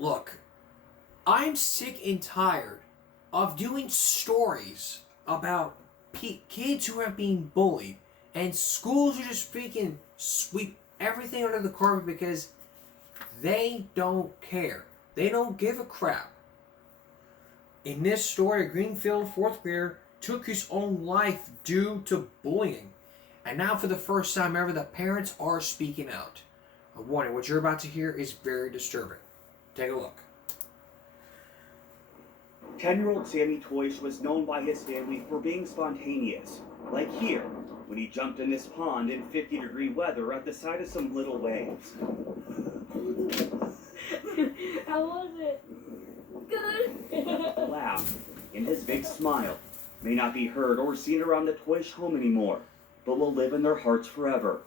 Look, I'm sick and tired of doing stories about kids who are being bullied, and schools are just freaking sweep everything under the carpet because they don't care. They don't give a crap. In this story, a Greenfield fourth grader took his own life due to bullying. And now, for the first time ever, the parents are speaking out. A warning, what you're about to hear is very disturbing. Take a look. 10-year-old Sammy Toish was known by his family for being spontaneous, like here, when he jumped in this pond in 50-degree weather at the side of some little waves. How was it? Good. Laugh, and his big smile may not be heard or seen around the Toish home anymore, but will live in their hearts forever.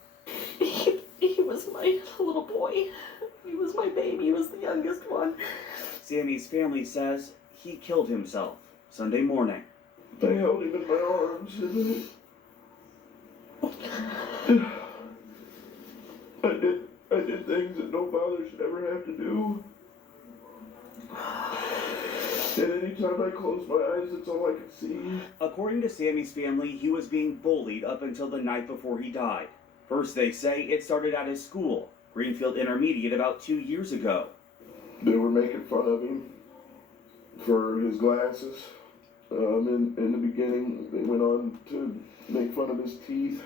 He was my little boy. He was my baby. He was the youngest one. Sammy's family says he killed himself Sunday morning. I held him in my arms and I did things that no father should ever have to do. And anytime I closed my eyes, that's all I could see. According to Sammy's family, he was being bullied up until the night before he died. First, they say it started at his school, Greenfield Intermediate, about 2 years ago. They were making fun of him for his glasses. In the beginning, they went on to make fun of his teeth.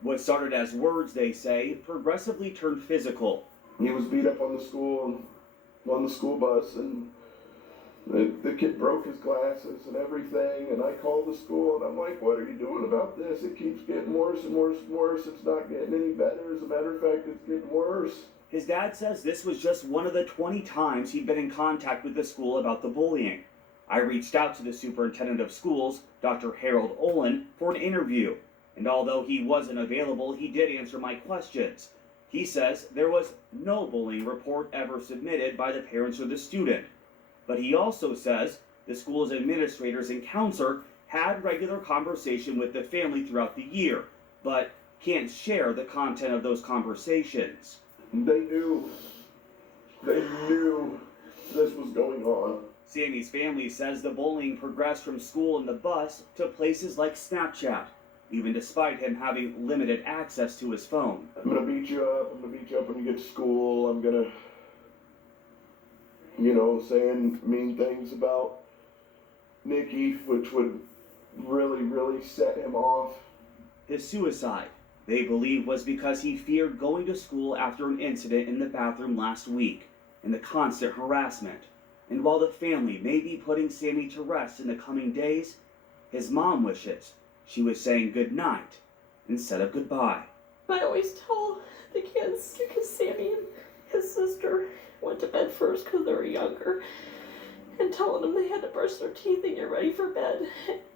What started as words, they say, progressively turned physical. He was beat up on the school bus, and the kid broke his glasses and everything. And I called the school, and I'm like, "What are you doing about this? It keeps getting worse and worse and worse. It's not getting any better. As a matter of fact, it's getting worse." His dad says this was just one of the 20 times he'd been in contact with the school about the bullying. I reached out to the superintendent of schools, Dr. Harold Olin, for an interview. And although he wasn't available, he did answer my questions. He says there was no bullying report ever submitted by the parents or the student. But he also says the school's administrators and counselor had regular conversation with the family throughout the year, but can't share the content of those conversations. They knew this was going on. Sammy's family says the bullying progressed from school and the bus to places like Snapchat, even despite him having limited access to his phone. I'm gonna beat you up when you get to school. I'm gonna, saying mean things about Nikki, which would really, really set him off. His suicide, they believe, was because he feared going to school after an incident in the bathroom last week and the constant harassment. And while the family may be putting Sammy to rest in the coming days, his mom wishes she was saying good night instead of goodbye. I always tell the kids, because Sammy and his sister went to bed first because they were younger, and telling them they had to brush their teeth and get ready for bed,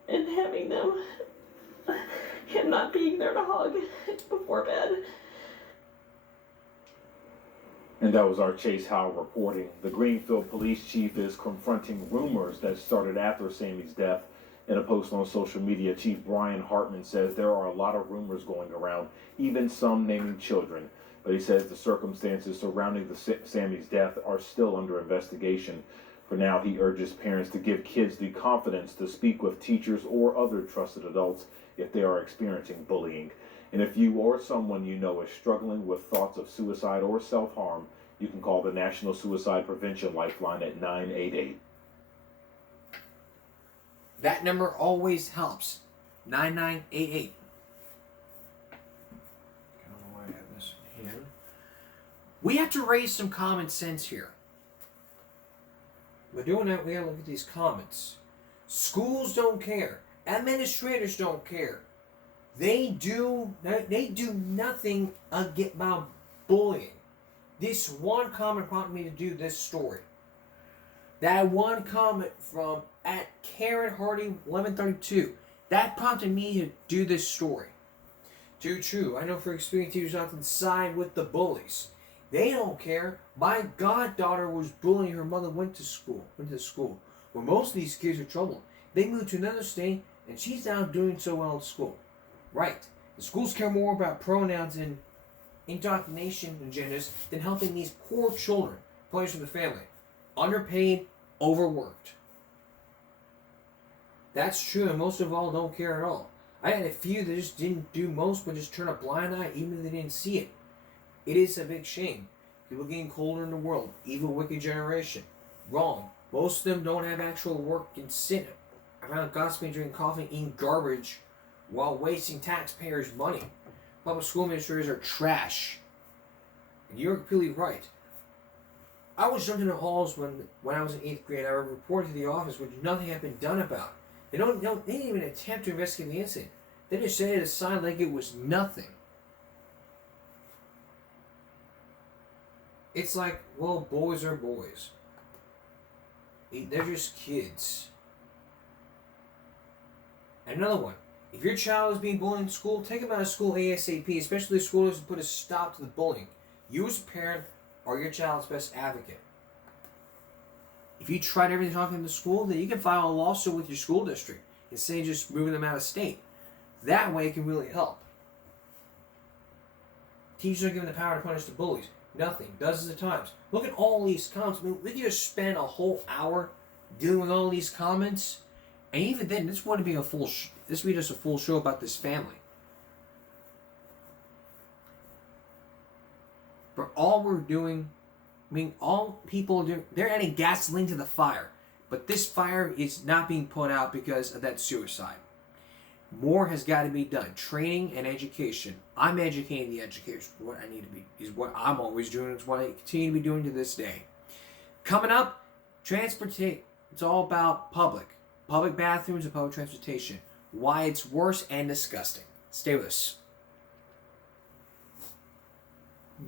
and having them, him not being there to hug before bed. And that was our Chase Howe reporting. The Greenfield police chief is confronting rumors that started after Sammy's death. In a post on social media, Chief Brian Hartman says there are a lot of rumors going around, even some naming children. But he says the circumstances surrounding Sammy's death are still under investigation. For now, he urges parents to give kids the confidence to speak with teachers or other trusted adults if they are experiencing bullying. And if you or someone you know is struggling with thoughts of suicide or self-harm, you can call the National Suicide Prevention Lifeline at 988. That number always helps. 9988. I don't know why I have this here. We have to raise some common sense here. We're doing that, we gotta look at these comments. Schools don't care. Administrators don't care. They do nothing about bullying. This one comment prompted me to do this story. That one comment from at Karen Hardy 1132, that prompted me to do this story. Too true. I know for experienced teachers often side with the bullies. They don't care. My goddaughter was bullying her mother, went to school. Where most of these kids are troubled. They moved to another state and she's now doing so well at school. Right. The schools care more about pronouns and indoctrination agendas than helping these poor children, players from the family. underpaid, overworked. That's true, and most of all don't care at all. I had a few that just didn't do most, but just turn a blind eye even if they didn't see it. It is a big shame. People getting colder in the world. Evil, wicked generation. Wrong. Most of them don't have actual work and sit around gossiping, drinking coffee, eating garbage while wasting taxpayers' money. Public school administrators are trash. And you're completely right. I was jumped in the halls when I was in 8th grade. I reported to the office, which nothing had been done about. They didn't even attempt to investigate the incident. They just set it aside like it was nothing. It's like, well, boys are boys. They're just kids. Another one. If your child is being bullied in school, take them out of school ASAP, especially if the school doesn't put a stop to the bullying. You as a parent are your child's best advocate. If you tried everything talking to the school, then you can file a lawsuit with your school district instead of just moving them out of state. That way it can really help. Teachers are given the power to punish the bullies. Nothing. Dozens of times. Look at all these comments. I mean, we could just spend a whole hour dealing with all these comments. And even then, this wouldn't be a full this would be just a full show about this family. But all we're doing, I mean, all people are doing, they're adding gasoline to the fire. But this fire is not being put out because of that suicide. More has got to be done. Training and education. I'm educating the educators. What I need to be is what I'm always doing. It's what I continue to be doing to this day. Coming up, transportation. It's all about public bathrooms and public transportation. Why it's worse and disgusting. Stay with us.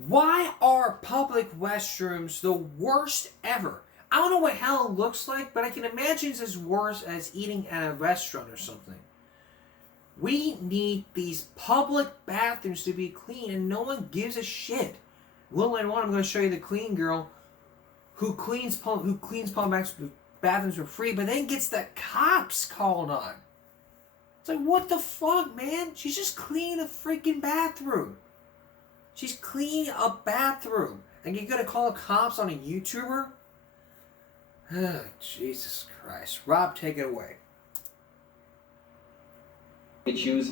Why are public restrooms the worst ever? I don't know what hell it looks like, but I can imagine it's as worse as eating at a restaurant or something. We need these public bathrooms to be clean, and no one gives a shit. Well, later on, I'm going to show you the clean girl who cleans public bathrooms for free, but then gets the cops called on. It's like, what the fuck, man? She's just cleaning a freaking bathroom. She's cleaning a bathroom, and you're going to call the cops on a YouTuber? Oh, Jesus Christ. Rob, take it away.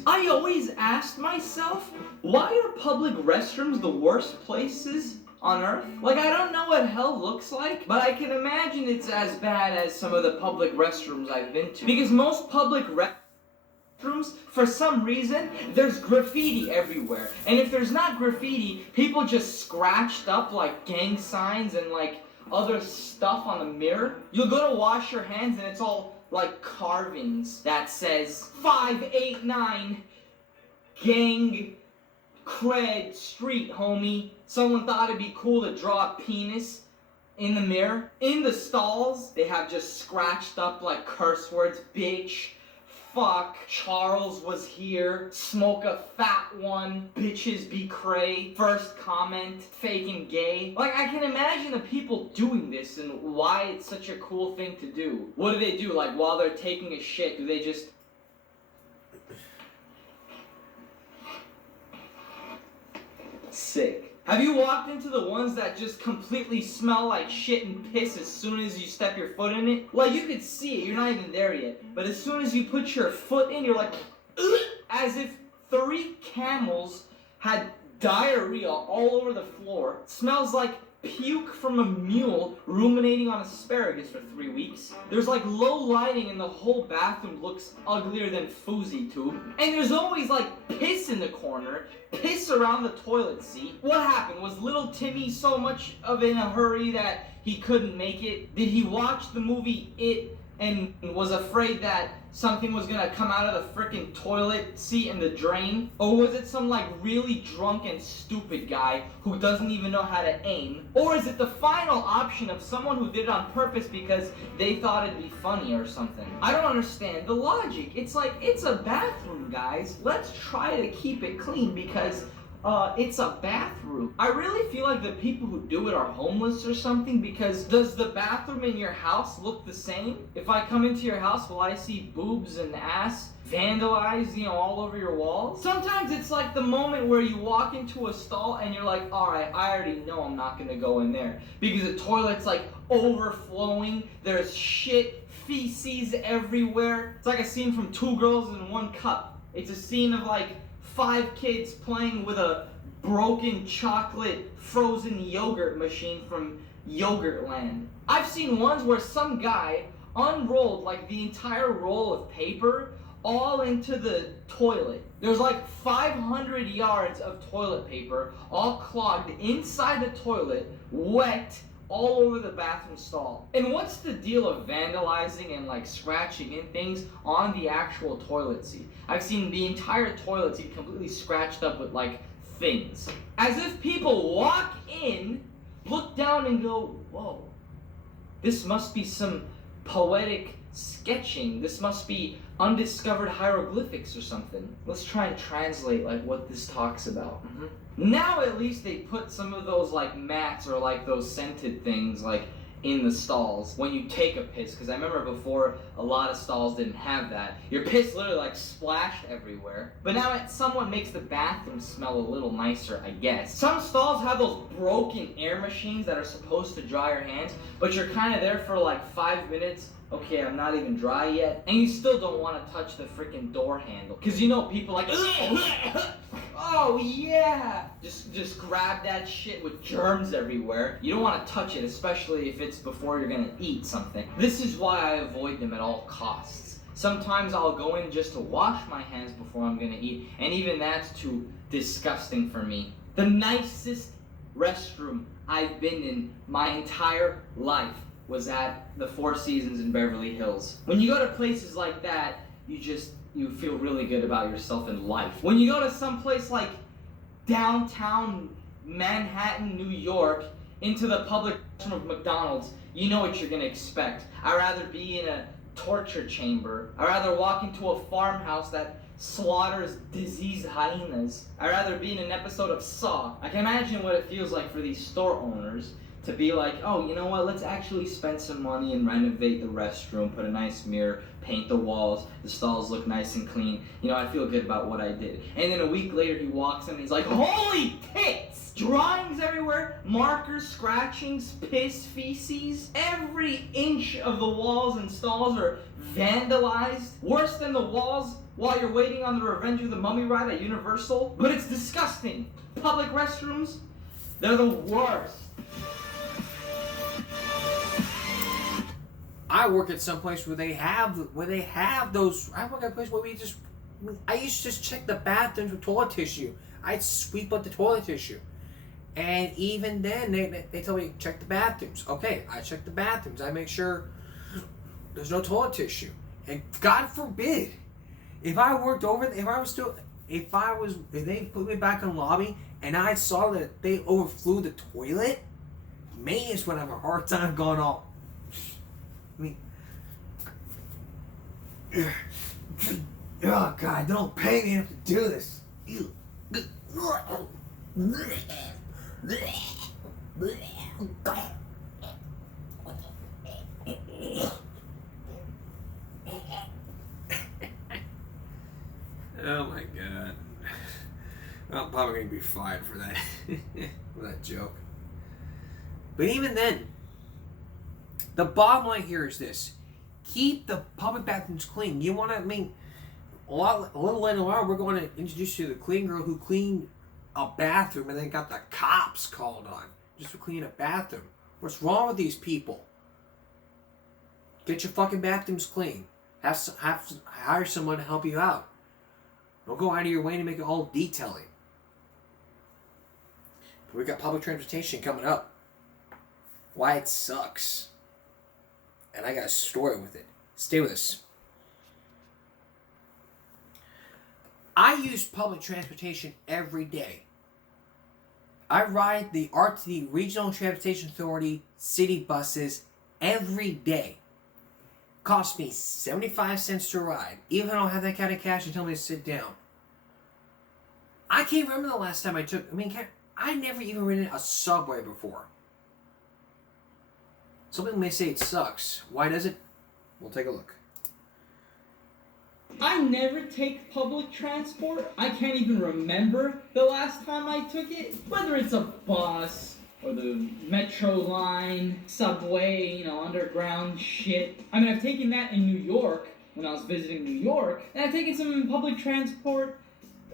I always asked myself, why are public restrooms the worst places on earth? Like, I don't know what hell looks like, but I can imagine it's as bad as some of the public restrooms I've been to. Because most public restrooms, for some reason, there's graffiti everywhere. And if there's not graffiti, people just scratched up like gang signs and like other stuff on the mirror. You'll go to wash your hands and it's all like carvings that says 589 Gang Cred Street, homie. Someone thought it'd be cool to draw a penis in the mirror. In the stalls, they have just scratched up like curse words. Bitch, fuck, Charles was here, smoke a fat one, bitches be cray, first comment, fake and gay. Like, I can imagine the people doing this and why it's such a cool thing to do. What do they do? Like, while they're taking a shit, do they just... Sick. Have you walked into the ones that just completely smell like shit and piss as soon as you step your foot in it? Like, you could see it, you're not even there yet. But as soon as you put your foot in, you're like, ugh, as if 3 camels had diarrhea all over the floor. It smells like puke from a mule ruminating on asparagus for 3 weeks. There's like low lighting and the whole bathroom looks uglier than Fousey tube. And there's always like piss in the corner, piss around the toilet seat. What happened? Was little Timmy so much in a hurry that he couldn't make it? Did he watch the movie It and was afraid that something was gonna come out of the frickin' toilet seat in the drain? Or was it some like really drunk and stupid guy who doesn't even know how to aim? Or is it the final option of someone who did it on purpose because they thought it'd be funny or something? I don't understand the logic. It's like, it's a bathroom, guys. Let's try to keep it clean because it's a bathroom. I really feel like the people who do it are homeless or something, because does the bathroom in your house look the same? If I come into your house, will I see boobs and ass vandalized, all over your walls? Sometimes it's like the moment where you walk into a stall and you're like, alright, I already know I'm not gonna go in there, because the toilet's like overflowing, there's shit, feces everywhere. It's like a scene from Two Girls in One Cup. It's a scene of like 5 kids playing with a broken chocolate frozen yogurt machine from Yogurtland. I've seen ones where some guy unrolled like the entire roll of paper all into the toilet. There's like 500 yards of toilet paper all clogged inside the toilet, wet all over the bathroom stall. And what's the deal of vandalizing and like scratching in things on the actual toilet seat? I've seen the entire toilet seat completely scratched up with like things. As if people walk in, look down and go, whoa, this must be some poetic sketching. This must be undiscovered hieroglyphics or something. Let's try and translate like what this talks about. Now at least they put some of those like mats or like those scented things like in the stalls when you take a piss, because I remember before a lot of stalls didn't have that. Your piss literally like splashed everywhere. But now it somewhat makes the bathroom smell a little nicer, I guess. Some stalls have those broken air machines that are supposed to dry your hands, but you're kind of there for like 5 minutes. Okay, I'm not even dry yet, and you still don't want to touch the freaking door handle, because people like, oh yeah, just grab that shit with germs everywhere. You don't want to touch it, especially if it's before you're gonna eat something. This is why I avoid them at all costs. Sometimes I'll go in just to wash my hands before I'm gonna eat, and even that's too disgusting for me. The nicest restroom I've been in my entire life was at the Four Seasons in Beverly Hills. When you go to places like that, you feel really good about yourself in life. When you go to some place like downtown Manhattan, New York, into the public restroom of McDonald's, you know what you're gonna expect. I'd rather be in a torture chamber. I'd rather walk into a farmhouse that slaughters diseased hyenas. I'd rather be in an episode of Saw. I can imagine what it feels like for these store owners to be like, oh, you know what, let's actually spend some money and renovate the restroom, put a nice mirror, paint the walls, the stalls look nice and clean. I feel good about what I did. And then a week later he walks in and he's like, holy tits! Drawings everywhere, markers, scratchings, piss, feces. Every inch of the walls and stalls are vandalized. Worse than the walls while you're waiting on the Revenge of the Mummy ride at Universal. But it's disgusting. Public restrooms, they're the worst. I work at some place where they have those. I work at a place where I used to just check the bathrooms with toilet tissue. I'd sweep up the toilet tissue, and even then they tell me check the bathrooms. Okay, I check the bathrooms. I make sure there's no toilet tissue. And God forbid, if they put me back in the lobby and I saw that they overflew the toilet, maintenance would have a hard time going on. Oh God, don't pay me enough to do this. Oh my God. I'm probably going to be fired for that. For that joke. But even then, the bottom line here is this. Keep the public bathrooms clean. You want to, a little later on, we're going to introduce you to the clean girl who cleaned a bathroom and then got the cops called on just for cleaning a bathroom. What's wrong with these people? Get your fucking bathrooms clean. Hire someone to help you out. Don't go out of your way to make it all detailing. But we got public transportation coming up. Why it sucks. And I got a story with it. Stay with us. I use public transportation every day. I ride the RTD Regional Transportation Authority city buses every day. Costs me 75 cents to ride. Even if I don't have that kind of cash, they tell me to sit down. I can't remember the last time I took. I never even ridden a subway before. Some people may say it sucks. Why does it? We'll take a look. I never take public transport. I can't even remember the last time I took it. Whether it's a bus or the metro line, subway, underground shit. I mean, I've taken that in New York when I was visiting New York, and I've taken some public transport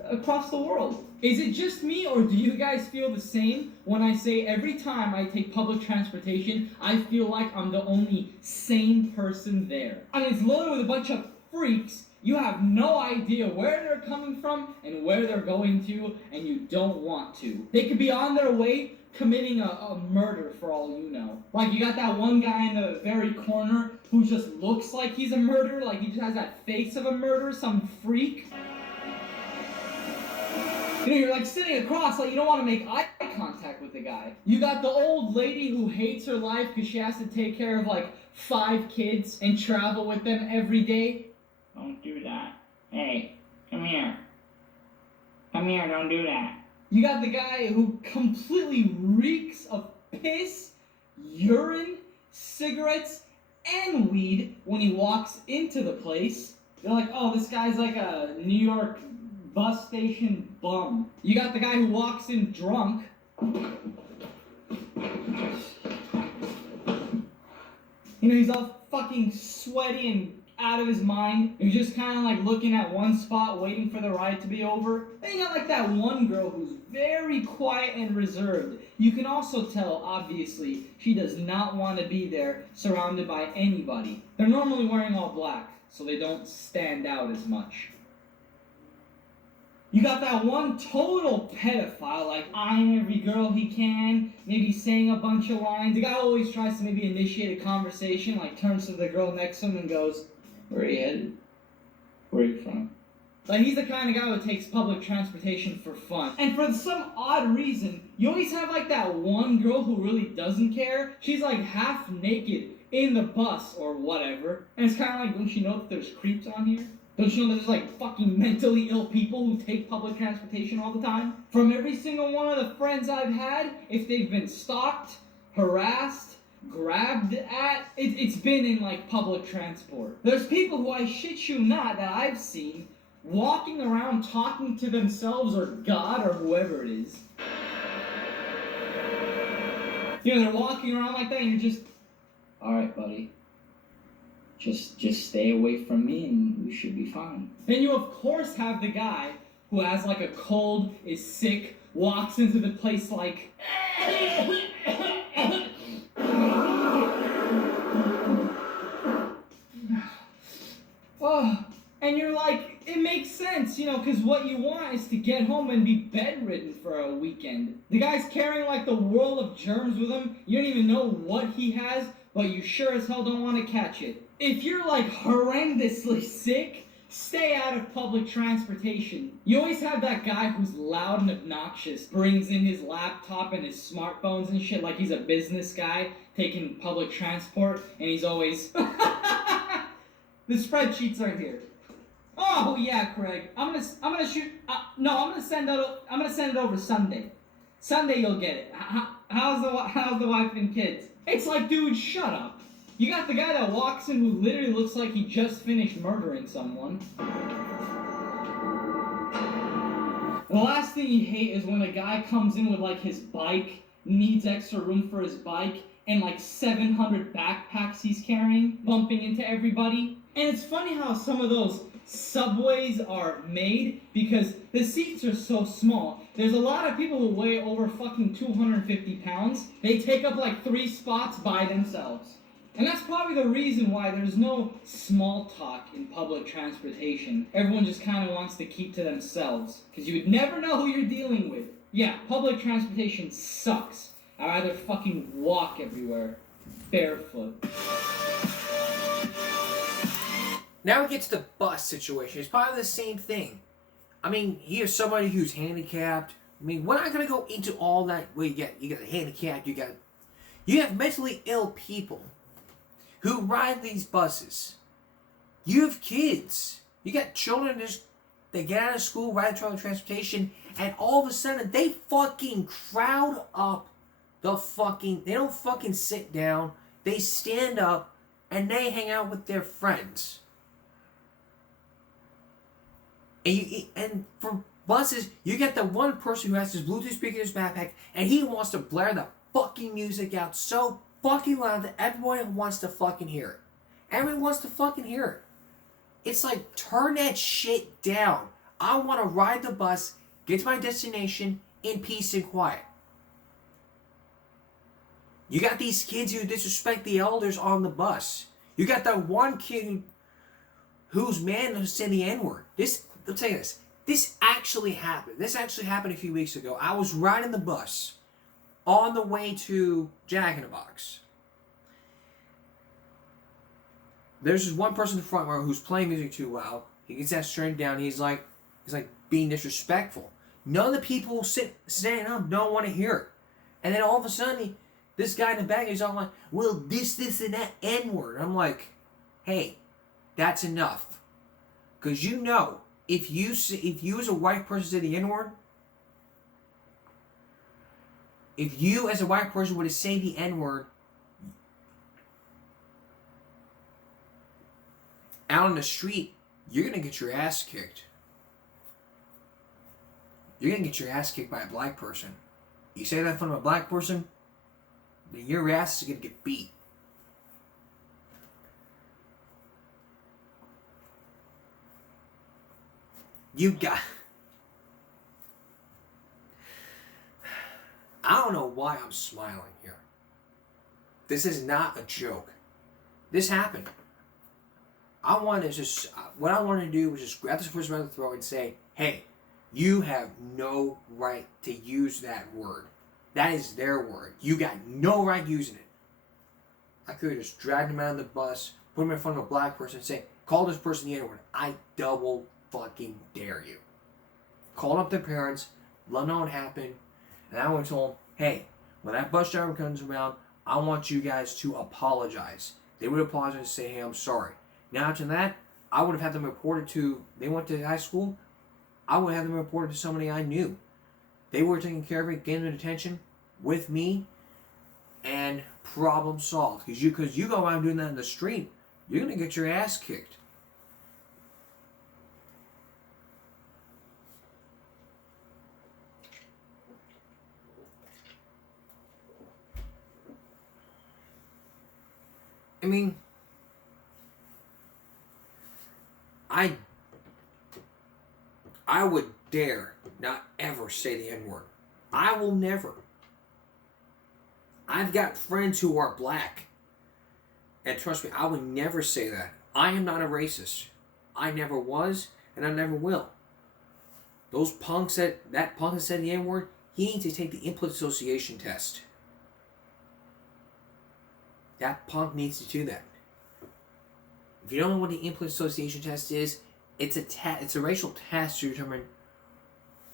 across the world. Is it just me, or do you guys feel the same when I say every time I take public transportation, I feel like I'm the only sane person there? I mean, it's loaded with a bunch of freaks. You have no idea where they're coming from and where they're going to, and you don't want to. They could be on their way committing a murder for all you know. Like, you got that one guy in the very corner who just looks like he's a murderer, like he just has that face of a murderer, some freak. You're like sitting across, like you don't want to make eye contact with the guy. You got the old lady who hates her life because she has to take care of like 5 kids and travel with them every day. Don't do that. Hey, come here. Come here, don't do that. You got the guy who completely reeks of piss, urine, cigarettes, and weed when he walks into the place. You're like, oh, this guy's like a New York bus station bum. You got the guy who walks in drunk. He's all fucking sweaty and out of his mind. He's just kind of like looking at one spot, waiting for the ride to be over. Then you got like that one girl who's very quiet and reserved. You can also tell, obviously, she does not want to be there surrounded by anybody. They're normally wearing all black, so they don't stand out as much. You got that one total pedophile, like eyeing every girl he can, maybe saying a bunch of lines. The guy always tries to maybe initiate a conversation, like turns to the girl next to him and goes, "Where are you headed? Where are you from?" Like, he's the kind of guy who takes public transportation for fun. And for some odd reason, you always have like that one girl who really doesn't care. She's like half naked in the bus or whatever. And it's kind of like, don't you know that there's creeps on here? Don't you know there's like fucking mentally ill people who take public transportation all the time? From every single one of the friends I've had, if they've been stalked, harassed, grabbed at, it's been in like public transport. There's people who, I shit you not, that I've seen walking around talking to themselves or God or whoever it is. They're walking around like that and you're just, alright buddy. Just stay away from me and we should be fine. Then you of course have the guy who has like a cold, is sick, walks into the place like oh, and you're like, it makes sense, because what you want is to get home and be bedridden for a weekend. The guy's carrying like the world of germs with him. You don't even know what he has, but you sure as hell don't want to catch it. If you're like horrendously sick, stay out of public transportation. You always have that guy who's loud and obnoxious, brings in his laptop and his smartphones and shit like he's a business guy taking public transport, and he's always the spreadsheets are here. Oh yeah, Craig. I'm gonna shoot. I'm gonna send it over Sunday. Sunday you'll get it. How's the wife and kids? It's like, dude, shut up. You got the guy that walks in who literally looks like he just finished murdering someone. The last thing you hate is when a guy comes in with like his bike, needs extra room for his bike, and like 700 backpacks he's carrying, bumping into everybody. And it's funny how some of those subways are made because the seats are so small. There's a lot of people who weigh over fucking 250 pounds. They take up like 3 spots by themselves. And that's probably the reason why there's no small talk in public transportation. Everyone just kind of wants to keep to themselves, because you would never know who you're dealing with. Yeah, public transportation sucks. I'd rather fucking walk everywhere, barefoot. Now we get to the bus situation. It's probably the same thing. Here's somebody who's handicapped. We're not gonna go into all that. Well, you got handicapped. You have mentally ill people who ride these buses. You have kids. You got children just They get out of school, ride public transportation, and all of a sudden they fucking crowd up the fucking. They don't fucking sit down. They stand up and they hang out with their friends. And for buses, you get the one person who has his Bluetooth speaker in his backpack and he wants to blare the fucking music out so fucking loud that everyone wants to fucking hear it. Everyone wants to fucking hear it. It's like, turn that shit down. I want to ride the bus, get to my destination in peace and quiet. You got these kids who disrespect the elders on the bus. You got that one kid whose man who said the N-word. I'll tell you this. This actually happened. This actually happened a few weeks ago. I was riding the bus on the way to Jack in the Box. There's this one person in the front row who's playing music too loud. He gets that turned down. He's like being disrespectful. None of the people standing up don't want to hear it. And then all of a sudden, this guy in the back is all like, well, this, and that N-word. I'm like, hey, that's enough. Because you know, if you as a white person say the N-word, if you as a white person were to say the N-word out on the street, you're going to get your ass kicked. You're going to get your ass kicked by a black person. You say that in front of a black person, then your ass is going to get beat. I don't know why I'm smiling here. This is not a joke. This happened. What I wanted to do was just grab this person around the throat and say, hey, you have no right to use that word. That is their word. You got no right using it. I could have just dragged him out of the bus, put him in front of a black person and say, call this person the N-word. I double fucking dare you. Called up their parents, let them know what happened, and I would have told them, hey, when that bus driver comes around, I want you guys to apologize. They would apologize and say, hey, I'm sorry. Now after that, I would have had them reported to, they went to high school, I would have them reported to somebody I knew. They were taking care of it, getting them detention with me, and problem solved. Because you go around doing that in the street, you're going to get your ass kicked. I mean, I would dare not ever say the N-word. I will never. I've got friends who are black. And trust me, I would never say that. I am not a racist. I never was, and I never will. Those punks that punk that said the N-word, he needs to take the implicit association test. That punk needs to do that. If you don't know what the implicit association test is, it's a racial test to determine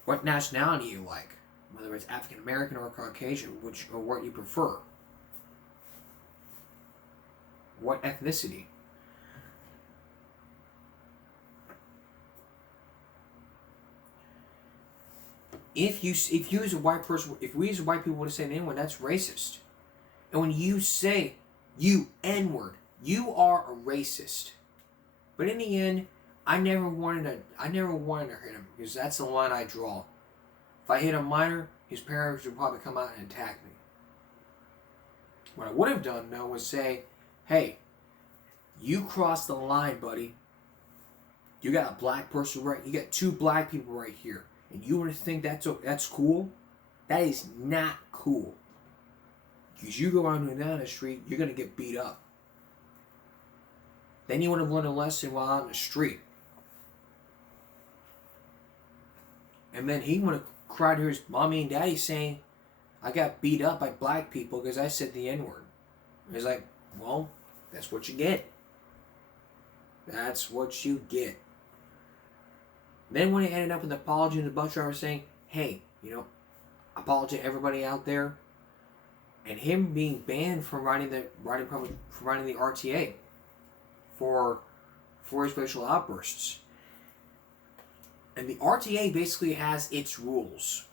what nationality you like, whether it's African American or Caucasian, or what you prefer, what ethnicity. If you as a white person, if we as a white people want to say the N-word, that's racist. And when you say you N-word, you are a racist. But in the end, I never wanted to hit him, because that's the line I draw. If I hit a minor, his parents would probably come out and attack me. What I would have done, though, was say, hey, you crossed the line, buddy. You got a black person you got two black people right here. And you want to think that's cool? That is not cool. Because you go out down the street, you're going to get beat up. Then you would have learned a lesson while out in the street. And then he would have cried to his mommy and daddy saying, I got beat up by black people because I said the N-word. And he's like, well, that's what you get. That's what you get. Then when he ended up with an apology and the bus driver saying, hey, apology to everybody out there, and him being banned from riding the RTA for his racial outbursts. And the RTA basically has its rules.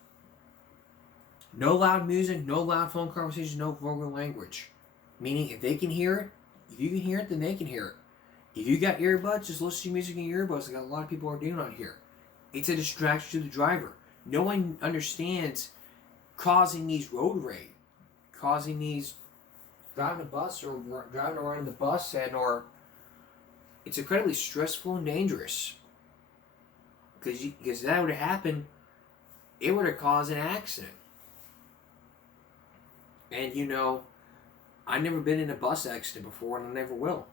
No loud music, no loud phone conversations, no vulgar language. Meaning, if they can hear it, if you can hear it, then they can hear it. If you got earbuds, just listen to music in your earbuds, like a lot of people are doing on here. It's a distraction to the driver. No one understands causing these road rage, causing these driving a bus or driving around in the bus, or it's incredibly stressful and dangerous. Because that would have happened, it would have caused an accident. And I've never been in a bus accident before, and I never will.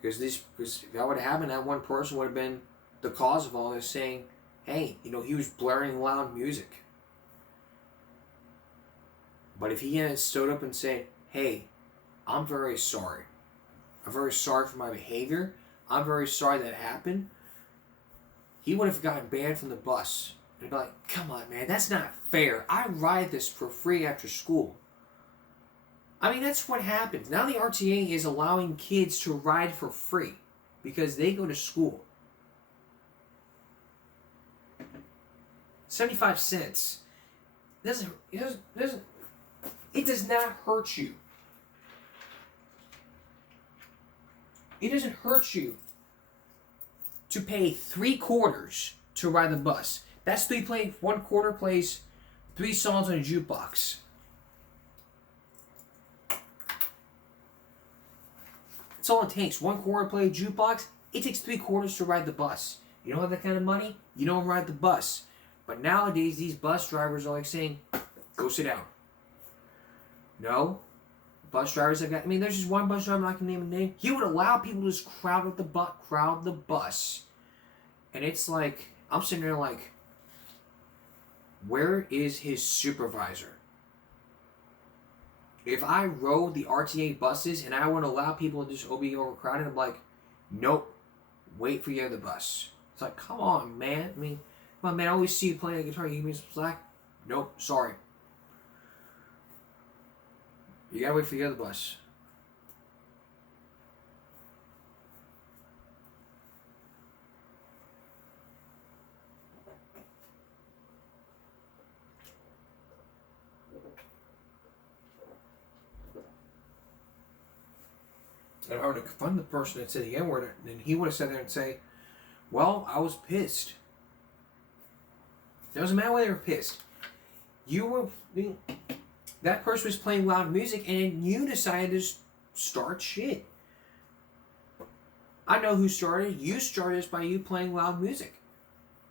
Because if that would have happened, that one person would have been the cause of all this, saying, hey, he was blaring loud music. But if he had stood up and said, hey, I'm very sorry. I'm very sorry for my behavior. I'm very sorry that happened. He would have gotten banned from the bus. And be like, come on, man, that's not fair. I ride this for free after school. I mean, that's what happens. Now the RTA is allowing kids to ride for free because they go to school. 75 cents. It does not hurt you. It doesn't hurt you to pay 3/4 to ride the bus. That's 1/4 plays 3 songs on a jukebox. That's all it takes. 1/4 play a jukebox. It takes 3/4 to ride the bus. You don't have that kind of money, you don't ride the bus. But nowadays, these bus drivers are like saying, go sit down. No. Bus drivers have got, there's just one bus driver, I'm not going to name a name. He would allow people to just crowd the bus. And it's like, I'm sitting there like, where is his supervisor? If I rode the RTA buses and I would allow people to just be overcrowded, I'm like, nope, wait for your other bus. It's like, come on, man. Come on, man, I always see you playing a guitar. You give me some slack? Nope, sorry. You gotta wait for the other bus. And I would have confronted the person that said the N-word, and he would have sat there and say, well, I was pissed. It doesn't matter whether they were pissed. That person was playing loud music, and you decided to start shit. I know who started. You started this by you playing loud music.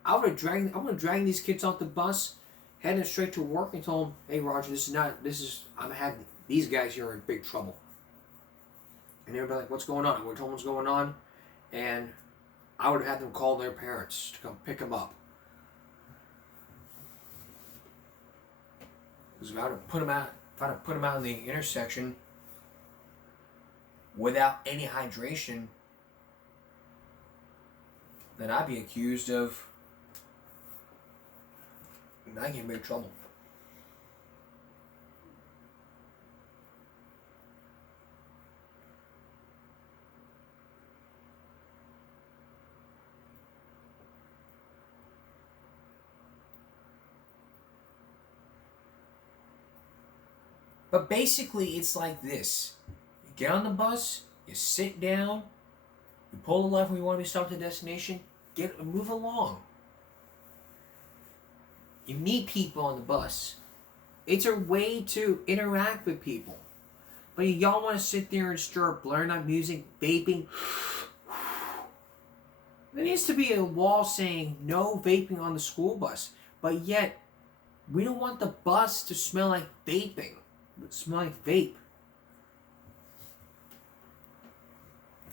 I would have dragged these kids off the bus, heading straight to work, and told them, hey, Roger, I'm having these guys here are in big trouble. And they would be like, what's going on? I would have told them what's going on, and I would have had them call their parents to come pick them up. Because if I would put them out in the intersection without any hydration, then I'd be accused of not getting in big trouble. But basically, it's like this. You get on the bus, you sit down, you pull the left when you want to be stopped at the destination, move along. You meet people on the bus. It's a way to interact with people. But y'all want to sit there and start blaring out music, vaping. There needs to be a wall saying no vaping on the school bus. But yet, we don't want the bus to smell like vaping. It smell like vape.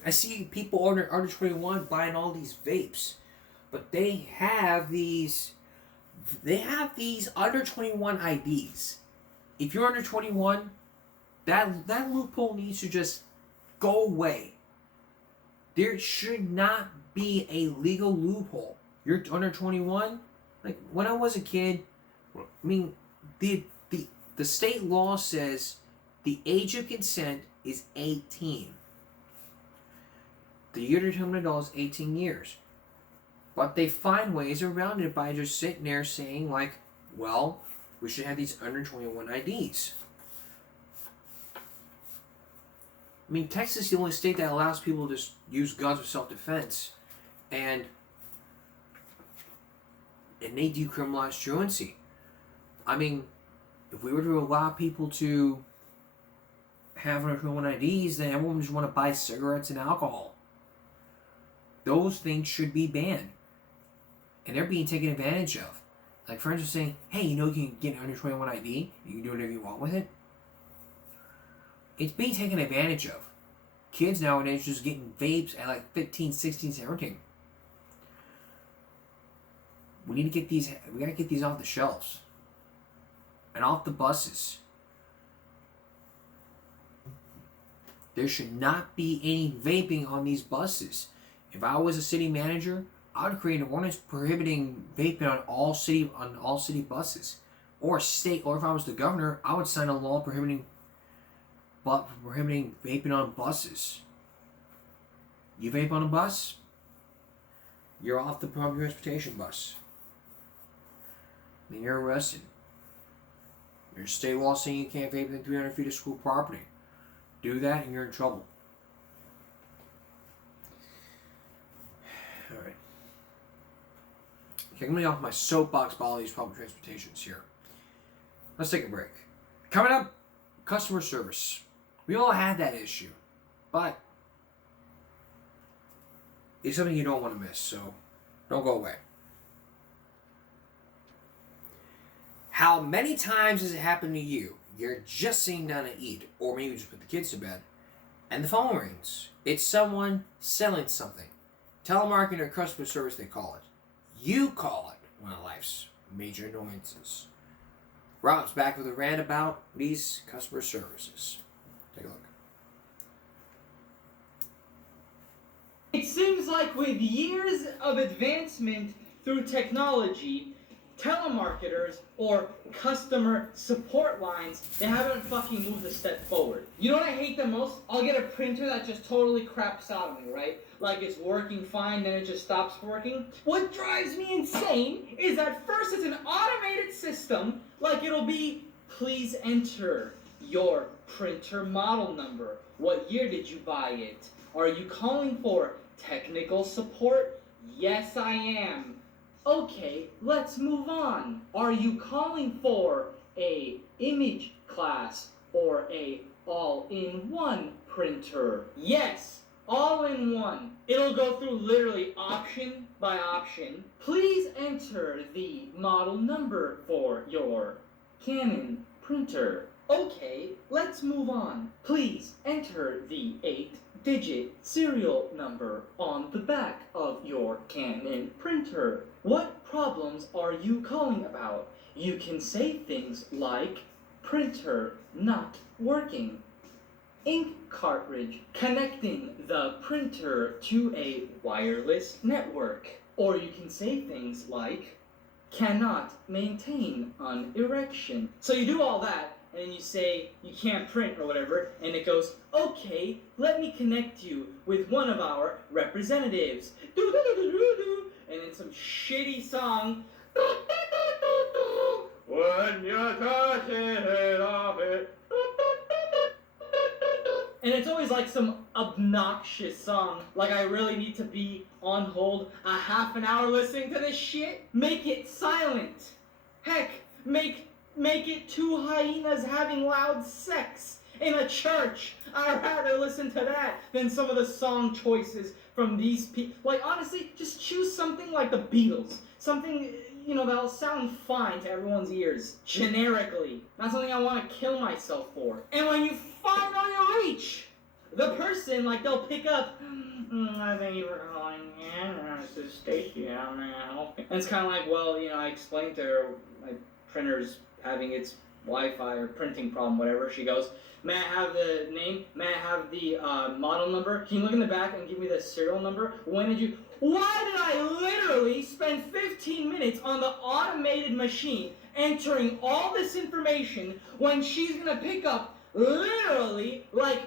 I see people under 21 buying all these vapes, but they have these under 21 IDs. If you're under 21, that loophole needs to just go away. There should not be a legal loophole. You're under 21. Like when I was a kid, the state law says the age of consent is 18. The year to become an adult is 18 years. But they find ways around it by just sitting there saying, like, well, we should have these under 21 IDs. I mean, Texas is the only state that allows people to just use guns for self-defense. And they decriminalize truancy. I mean, if we were to allow people to have under 21 IDs, then everyone would just want to buy cigarettes and alcohol. Those things should be banned. And they're being taken advantage of. Like friends are saying, hey, you know you can get an under 21 ID, you can do whatever you want with it. It's being taken advantage of. Kids nowadays just getting vapes at like 15, 16, 17. We gotta get these off the shelves. And off the buses. There should not be any vaping on these buses. If I was a city manager, I would create an ordinance prohibiting vaping on all city buses, or state. Or if I was the governor, I would sign a law prohibiting vaping on buses. You vape on a bus, you're off the public transportation bus. Then you're arrested. There's state law saying you can't vape within 300 feet of school property. Do that, and you're in trouble. All right. Okay, I'm going to get off my soapbox about all these public transportations here. Let's take a break. Coming up, customer service. We all had that issue, but it's something you don't want to miss, so don't go away. How many times has it happened to you? You're just sitting down to eat, or maybe just put the kids to bed, and the phone rings. It's someone selling something. Telemarketing or customer service, they call it. You call it one of life's major annoyances. Rob's back with a rant about these customer services. Take a look. It seems like with years of advancement through technology, telemarketers or customer support lines, they haven't fucking moved a step forward. You know what I hate the most? I'll get a printer that just totally craps out on me, right? Like it's working fine, then it just stops working. What drives me insane is that first it's an automated system, like it'll be, please enter your printer model number. What year did you buy it? Are you calling for technical support? Yes, I am. Okay, let's move on. Are you calling for a image class or a all-in-one printer? Yes, all-in-one. It'll go through literally option by option. Please enter the model number for your Canon printer. Okay, let's move on. Please enter the 8-digit serial number on the back of your Canon printer. What problems are you calling about? You can say things like printer not working, ink cartridge connecting the printer to a wireless network. Or you can say things like cannot maintain an erection. So you do all that, and you say you can't print or whatever, and it goes, okay, let me connect you with one of our representatives. And then some shitty song. When you touch it off it. And it's always like some obnoxious song. Like I really need to be on hold a half an hour listening to this shit. Make it silent. Heck, make it two hyenas having loud sex in a church. I'd rather listen to that than some of the song choices from these people. Like honestly, just choose something like the Beatles. Something, you know, that'll sound fine to everyone's ears. Generically. Not something I want to kill myself for. And when you finally reach the person, like they'll pick up, I think you were calling, this is Stacy, how may I help you? And it's kind of like, well, you know, I explained to her my printer's having its Wi-Fi or printing problem, whatever. She goes, may I have the name? May I have the model number? Can you look in the back and give me the serial number? When did you... Why did I literally spend 15 minutes on the automated machine entering all this information when she's going to pick up literally like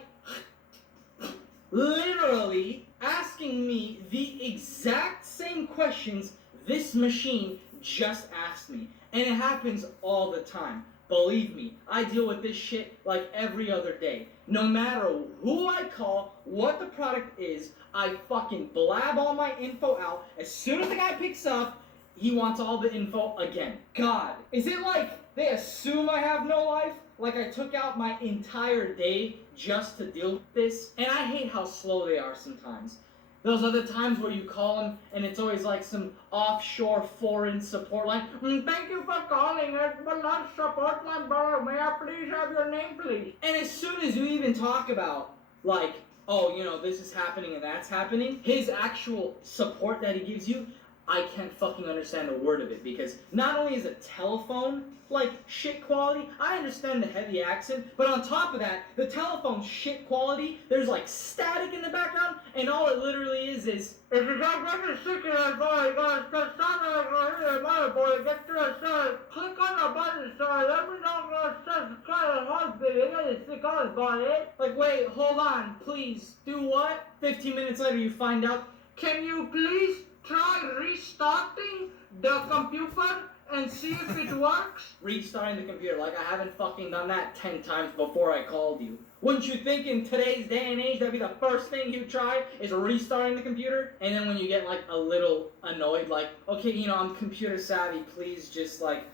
literally asking me the exact same questions this machine just asked me. And it happens all the time. Believe me, I deal with this shit like every other day. No matter who I call, what the product is, I fucking blab all my info out. As soon as the guy picks up, he wants all the info again. God, is it like they assume I have no life? Like I took out my entire day just to deal with this? And I hate how slow they are sometimes. Those are the times where you call them and it's always like some offshore foreign support line. Thank you for calling it, but not support line, brother. May I please have your name, please? And as soon as you even talk about, like, oh, you know, this is happening and that's happening, his actual support that he gives you, I can't fucking understand a word of it, because not only is a telephone like shit quality, I understand the heavy accent, but on top of that, the telephone's shit quality, there's like static in the background, and all it literally is if you got one secret boy, you gotta press the motherboard, get to a side, click on the button, sir, let me know what says kind of hospital, you gotta stick on about it. Like, wait, hold on, please, do what? 15 minutes later you find out, can you please try restarting the computer and see if it works? Restarting the computer, like I haven't fucking done that 10 times before I called you. Wouldn't you think in today's day and age that'd be the first thing you try is restarting the computer? And then when you get like a little annoyed, like, okay, you know, I'm computer savvy, please just like,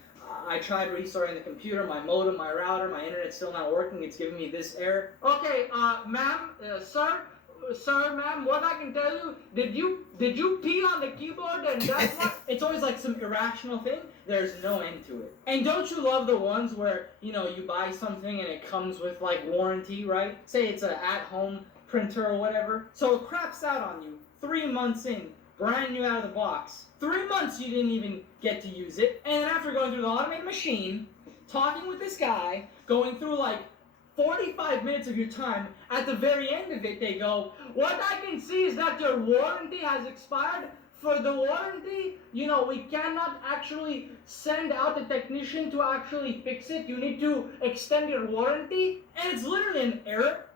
I tried restarting the computer, my modem, my router, my internet's still not working, it's giving me this error. Okay, ma'am, sir, ma'am, what I can tell you, did you pee on the keyboard and that's what? It's always like some irrational thing. There's no end to it. And don't you love the ones where, you know, you buy something and it comes with like warranty, right? Say it's an at-home printer or whatever. So it craps out on you 3 months in, brand new out of the box. 3 months you didn't even get to use it. And then after going through the automated machine, talking with this guy, going through like 45 minutes of your time, at the very end of it, they go, what I can see is that your warranty has expired. For the warranty, you know, we cannot actually send out a technician to actually fix it. You need to extend your warranty. And it's literally an error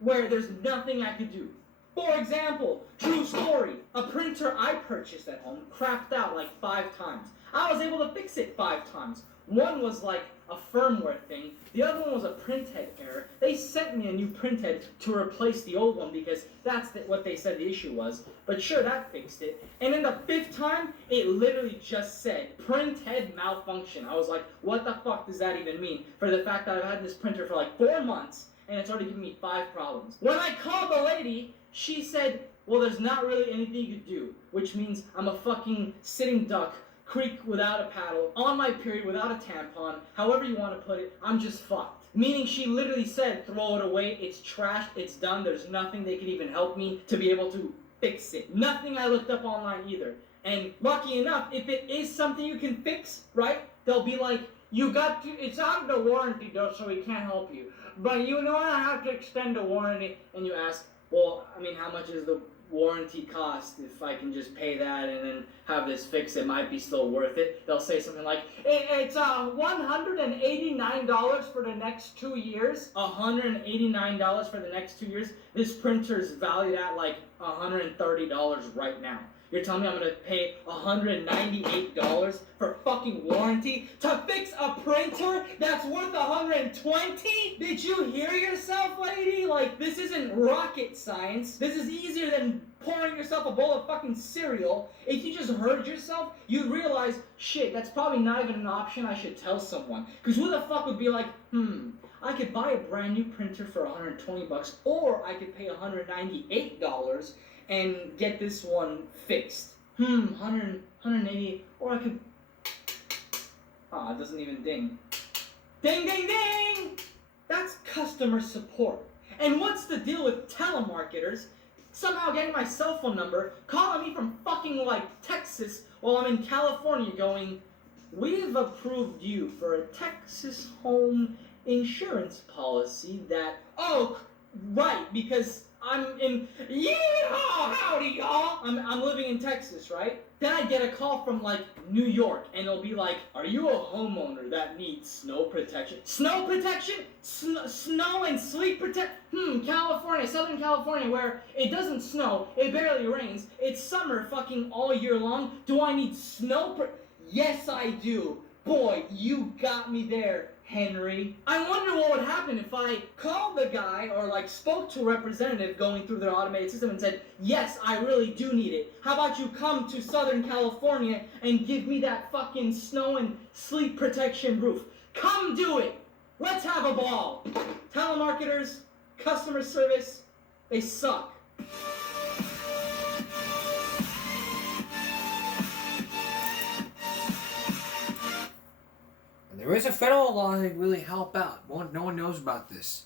where there's nothing I could do. For example, true story, a printer I purchased at home crapped out like 5 times. I was able to fix it 5 times. One was like a firmware thing. The other one was a printhead error. They sent me a new printhead to replace the old one because that's what they said the issue was. But sure, that fixed it. And then the 5th time, it literally just said printhead malfunction. I was like, what the fuck does that even mean? For the fact that I've had this printer for like 4 months and it's already given me 5 problems. When I called the lady, she said, well, there's not really anything you could do, which means I'm a fucking sitting duck, creek without a paddle, on my period without a tampon, however you want to put it, I'm just fucked. Meaning she literally said, throw it away, it's trashed, it's done, there's nothing they could even help me to be able to fix it. Nothing I looked up online either. And lucky enough, if it is something you can fix, right, they'll be like, you got to, it's out of the warranty though, so we can't help you. But you know I have to extend the warranty, and you ask, well, I mean, how much is the warranty cost? If I can just pay that and then have this fixed, it might be still worth it. They'll say something like, it's $189 for the next 2 years. $189 for the next 2 years? This printer's valued at like $130 right now. You're telling me I'm gonna pay $198 for fucking warranty to fix a printer that's worth $120? Did you hear yourself, lady? Like, this isn't rocket science. This is easier than pouring yourself a bowl of fucking cereal. If you just heard yourself, you'd realize, shit, that's probably not even an option I should tell someone. Because who the fuck would be like, I could buy a brand new printer for $120, or I could pay $198 and get this one fixed. 180, or I could, it doesn't even ding. Ding, ding, ding! That's customer support. And what's the deal with telemarketers somehow getting my cell phone number, calling me from fucking like Texas while I'm in California going, we've approved you for a Texas home insurance policy that, oh, right, because I'm in, yeehaw, howdy y'all. I'm living in Texas, right? Then I get a call from like New York, and it'll be like, are you a homeowner that needs snow protection? Snow protection? Snow and sleet protection? California, Southern California, where it doesn't snow, it barely rains, it's summer fucking all year long. Do I need Yes, I do. Boy, you got me there, Henry. I wonder what would happen if I called the guy or like spoke to a representative going through their automated system and said, yes, I really do need it. How about you come to Southern California and give me that fucking snow and sleet protection roof? Come do it. Let's have a ball. Telemarketers, customer service, they suck. There is a federal law that can really help out. No one knows about this.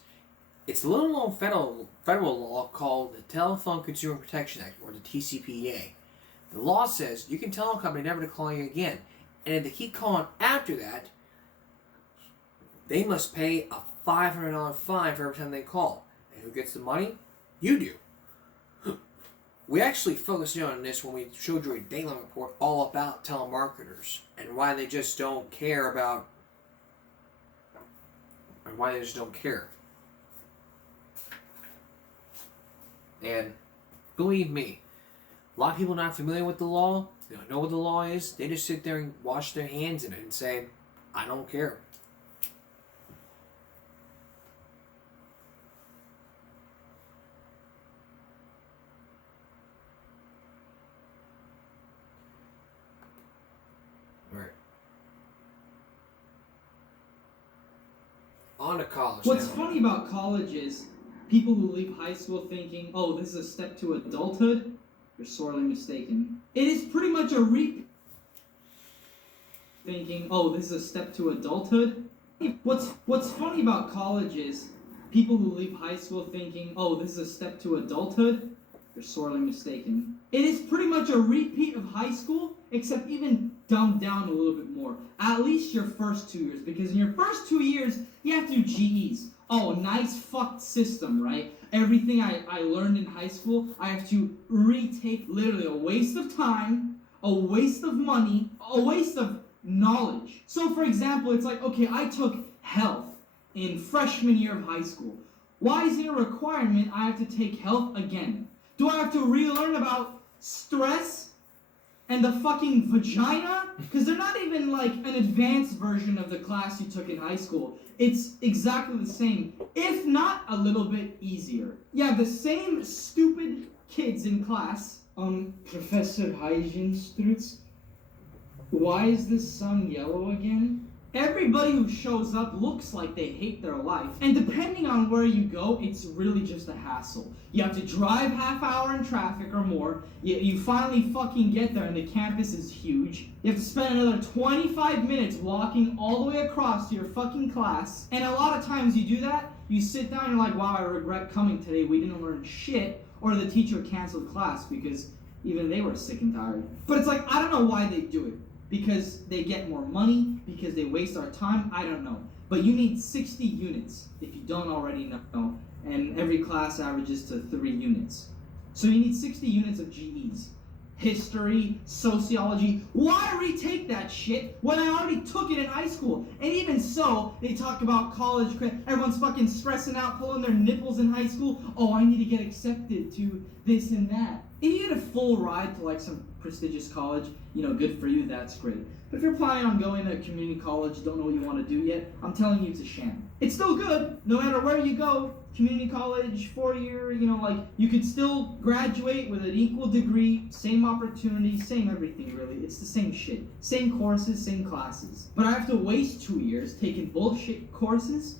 It's a little known federal law called the Telephone Consumer Protection Act, or the TCPA. The law says you can tell a company never to call you again, and if they keep calling after that, they must pay a $500 fine for every time they call. And who gets the money? You do. We actually focused in on this when we showed you a Dateline report all about telemarketers and why they just don't care about. And why they just don't care. And believe me, a lot of people not familiar with the law, they don't know what the law is, they just sit there and wash their hands in it and say, I don't care. Right. On to college. What's now. funny about college is people who leave high school thinking, oh, this is a step to adulthood, you're sorely mistaken. It is pretty much a thinking, oh, this is a step to adulthood. What's funny about college is people who leave high school thinking, oh, this is a step to adulthood, you're sorely mistaken. It is pretty much a repeat of high school, except even dumbed down a little bit more. At least your first 2 years, because in your first 2 years, you have to do GEs. Oh, nice fucked system, right? Everything I learned in high school, I have to retake. Literally a waste of time, a waste of money, a waste of knowledge. So for example, it's like, okay, I took health in freshman year of high school. Why is it a requirement I have to take health again? Do I have to relearn about stress and the fucking vagina? Because they're not even like an advanced version of the class you took in high school. It's exactly the same, if not a little bit easier. You have the same stupid kids in class. Professor Heisenstrutz, why is the sun yellow again? Everybody who shows up looks like they hate their life. And depending on where you go, it's really just a hassle. You have to drive half hour in traffic or more. You finally fucking get there and the campus is huge. You have to spend another 25 minutes walking all the way across to your fucking class. And a lot of times you do that, you sit down and you're like, wow, I regret coming today. We didn't learn shit. Or the teacher canceled class because even they were sick and tired. But it's like, I don't know why they do it. Because they get more money, because they waste our time, I don't know. But you need 60 units, if you don't already know, and every class averages to 3 units. So you need 60 units of GEs. History, sociology. Why retake that shit when I already took it in high school? And even so, they talk about college credit. Everyone's fucking stressing out, pulling their nipples in high school. Oh, I need to get accepted to this and that. If you get a full ride to like some prestigious college, you know, good for you, that's great. But if you're planning on going to a community college, don't know what you want to do yet, I'm telling you it's a sham. It's still good, no matter where you go. Community college, 4-year, you know, like, you could still graduate with an equal degree, same opportunity, same everything, really. It's the same shit. Same courses, same classes. But I have to waste 2 years taking bullshit courses,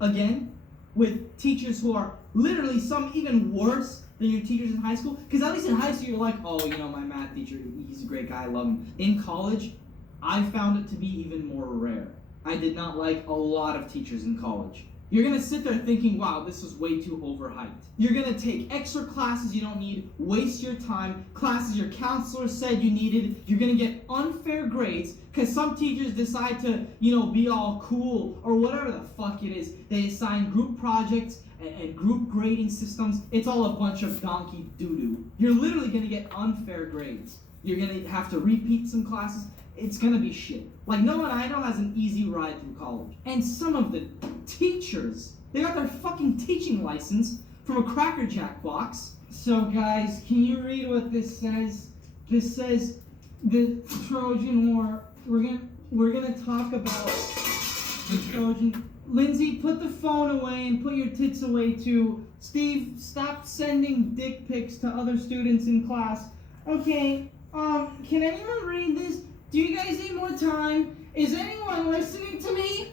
again, with teachers who are literally some even worse than your teachers in high school. Because at least in high school, you're like, oh, you know, my math teacher, he's a great guy, I love him. In college, I found it to be even more rare. I did not like a lot of teachers in college. You're gonna sit there thinking, wow, this is way too overhyped. You're gonna take extra classes you don't need, waste your time, classes your counselor said you needed. You're gonna get unfair grades because some teachers decide to, be all cool or whatever the fuck it is. They assign group projects and group grading systems. It's all a bunch of donkey doo-doo. You're literally gonna get unfair grades. You're gonna have to repeat some classes. It's gonna be shit. Like, no one I know has an easy ride through college. And some of the teachers, they got their fucking teaching license from a Cracker Jack box. So guys, can you read what this says? This says the Trojan War. We're gonna talk about the Trojan. Lindsay, put the phone away and put your tits away too. Steve, stop sending dick pics to other students in class. Okay, can anyone read this? Do you guys need more time? Is anyone listening to me?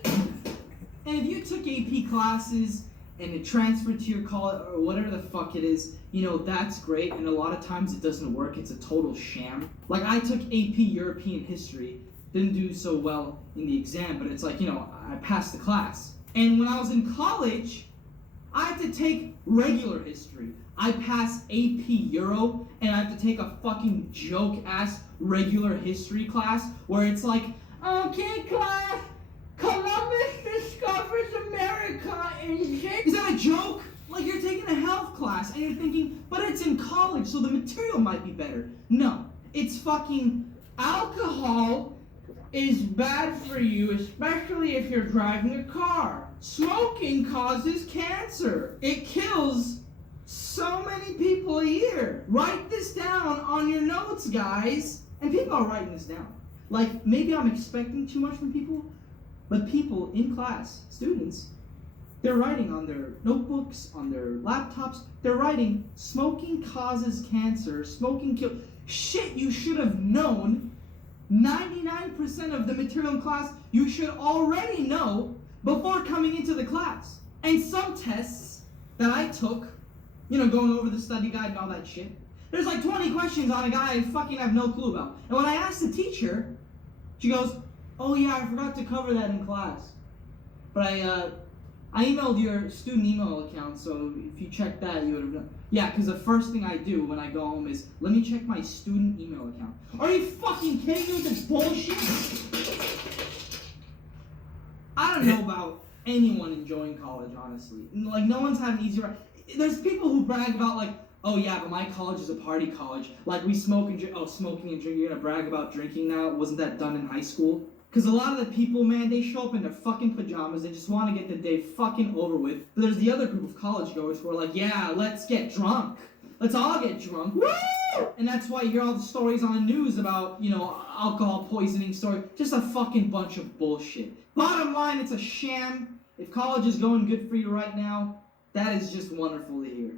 And if you took AP classes and it transferred to your college or whatever the fuck it is, that's great. And a lot of times it doesn't work. It's a total sham. Like, I took AP European history, didn't do so well in the exam, but it's like, I passed the class. And when I was in college, I had to take regular history. I passed AP Euro, and I have to take a fucking joke-ass regular history class where it's like, okay, class, Columbus discovers America in Shakespeare. Is that a joke? Like, you're taking a health class, and you're thinking, but it's in college, so the material might be better. No, it's fucking alcohol is bad for you, especially if you're driving a car. Smoking causes cancer. It kills so many people a year. Write this down on your notes, guys. And people are writing this down. Like, maybe I'm expecting too much from people, but people in class, students, they're writing on their notebooks, on their laptops, they're writing, smoking causes cancer, smoking kills. Shit you should have known. 99% of the material in class you should already know before coming into the class. And some tests that I took, going over the study guide and all that shit, there's like 20 questions on a guy I fucking have no clue about. And when I asked the teacher, she goes, oh yeah, I forgot to cover that in class. But I emailed your student email account, so if you checked that, you would have known. Yeah, because the first thing I do when I go home is, let me check my student email account. Are you fucking kidding me with this bullshit? I don't know about anyone enjoying college, honestly. Like, no one's having an easy ride. There's people who brag about, like, oh yeah, but my college is a party college. Like, we smoke and drink. Oh, smoking and drinking. You're gonna brag about drinking now? Wasn't that done in high school? Because a lot of the people, man, they show up in their fucking pajamas. They just want to get the day fucking over with. But there's the other group of college goers who are like, yeah, let's get drunk. Let's all get drunk. Woo! And that's why you hear all the stories on the news about, alcohol poisoning stories. Just a fucking bunch of bullshit. Bottom line, it's a sham. If college is going good for you right now, that is just wonderful to hear.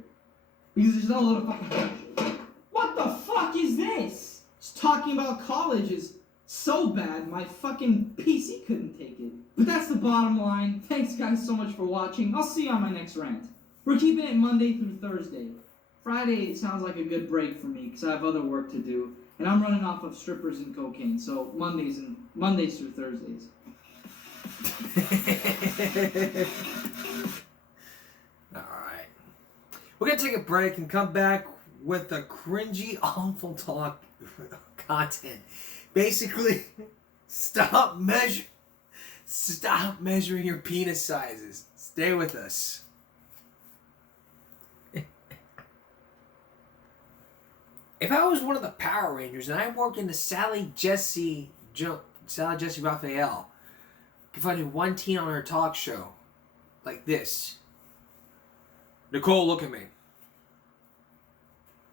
Because there's not a lot of fucking bullshit. What the fuck is this? Just talking about college is so bad, my fucking PC couldn't take it. But that's the bottom line. Thanks guys so much for watching. I'll see you on my next rant. We're keeping it Monday through Thursday. Friday sounds like a good break for me because I have other work to do. And I'm running off of strippers and cocaine, so Mondays through Thursdays. Alright. We're going to take a break and come back with the cringy, awful talk content. Basically, stop measuring your penis sizes. Stay with us. If I was one of the Power Rangers and I worked in the Sally Jesse Raphael, confronting one teen on her talk show like this. Nicole, look at me.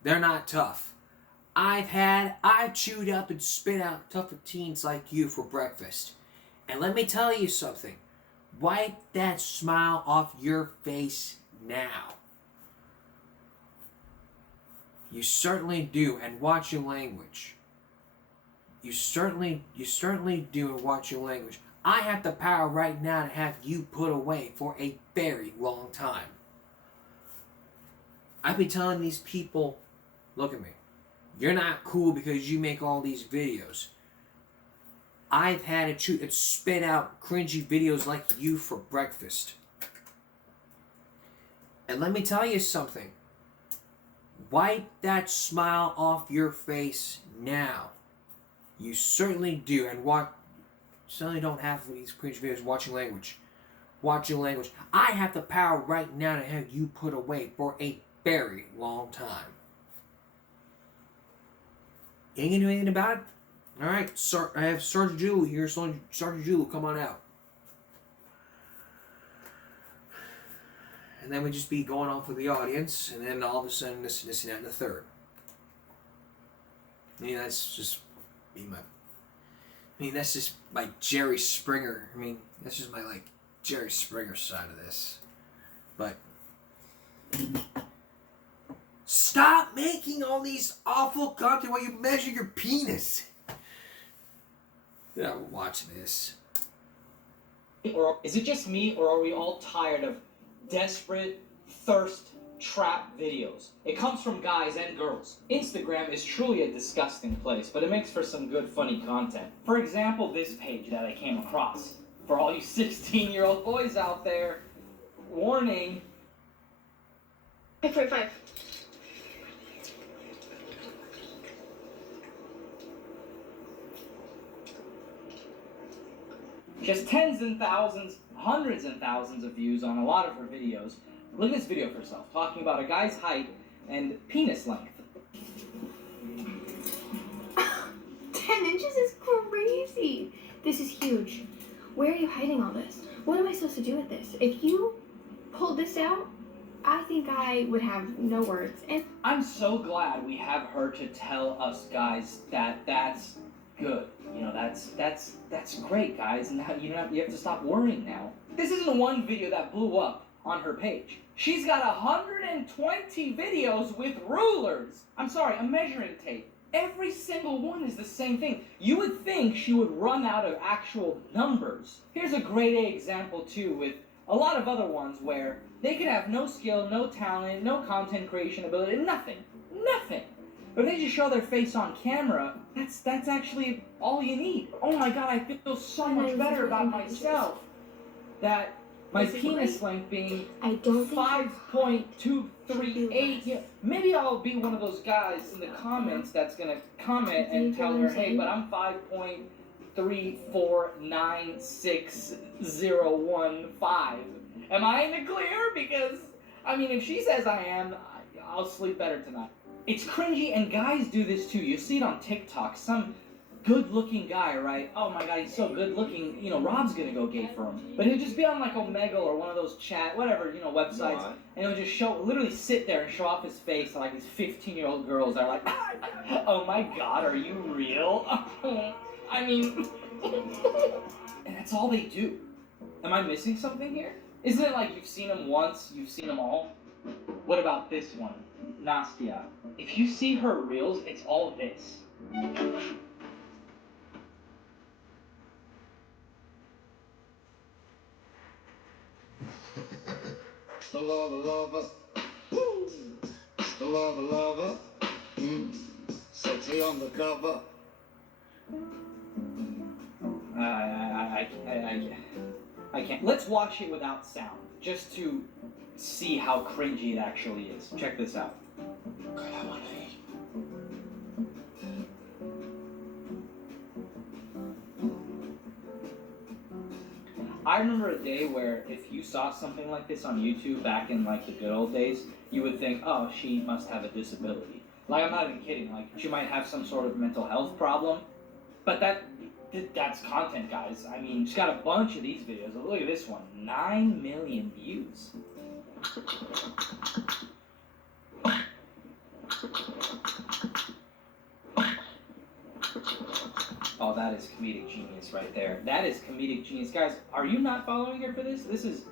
They're not tough. I've chewed up and spit out tougher teens like you for breakfast. And let me tell you something. Wipe that smile off your face now. You certainly do, and watch your language. You certainly do, and watch your language. I have the power right now to have you put away for a very long time. I've been telling these people, look at me. You're not cool because you make all these videos. I've had to chew and spit out cringy videos like you for breakfast. And let me tell you something. Wipe that smile off your face now. You certainly do. And certainly don't have these cringe videos watching language. Watching language. I have the power right now to have you put away for a very long time. You ain't gonna do anything about it? Alright, I have Sergeant Jewel here. Sergeant Jewel, come on out. And then we'd just be going off with the audience, and then all of a sudden this and that and the third. I mean, that's just that's just my Jerry Springer. I mean, that's just my Jerry Springer side of this. But stop making all these awful content while you measure your penis. Yeah, watch this. Or is it just me, or are we all tired of desperate thirst trap videos? It comes from guys and girls. Instagram is truly a disgusting place, but it makes for some good funny content. For example, this page that I came across. For all you 16-year-old boys out there, warning. 5.5. She has tens and thousands, hundreds and thousands of views on a lot of her videos. Look at this video for herself, talking about a guy's height and penis length. 10 inches is crazy. This is huge. Where are you hiding all this? What am I supposed to do with this? If you pulled this out, I think I would have no words. And I'm so glad we have her to tell us guys that that's good. You know, that's great, guys. Now you have to stop worrying now. This isn't one video that blew up on her page. She's got 120 videos with rulers. I'm sorry, a measuring tape. Every single one is the same thing. You would think she would run out of actual numbers. Here's a grade A example too, with a lot of other ones where they could have no skill, no talent, no content creation ability, nothing. But if they just show their face on camera, that's actually all you need. Oh my god, I feel so much better about myself. That my penis length being I don't think 5.238. Yeah, maybe I'll be one of those guys in the comments that's gonna comment and tell her, hey, but I'm 5.3496015. Am I in the clear? Because, I mean, if she says I am, I'll sleep better tonight. It's cringy, and guys do this too. You see it on TikTok. Some good-looking guy, right? Oh my god, he's so good-looking. You know, Rob's gonna go gay for him. But he'll just be on like Omegle or one of those websites, and he'll just literally sit there and show off his face to like these 15-year-old girls that are like, oh my god, are you real? I mean, and that's all they do. Am I missing something here? Isn't it like you've seen them once, you've seen them all? What about this one? Nastia. If you see her reels, it's all this. The lover, woo! The lover, sexy on the cover. I can't. Let's watch it without sound, just to see how cringy it actually is. Check this out. I remember a day where if you saw something like this on YouTube back in like the good old days, you would think, oh, she must have a disability. Like, I'm not even kidding. Like, she might have some sort of mental health problem. But that's content, guys. I mean, she's got a bunch of these videos. Look at this one. 9 million views. Oh, that is comedic genius right there. That is comedic genius. Guys, are you not following her for this? This is...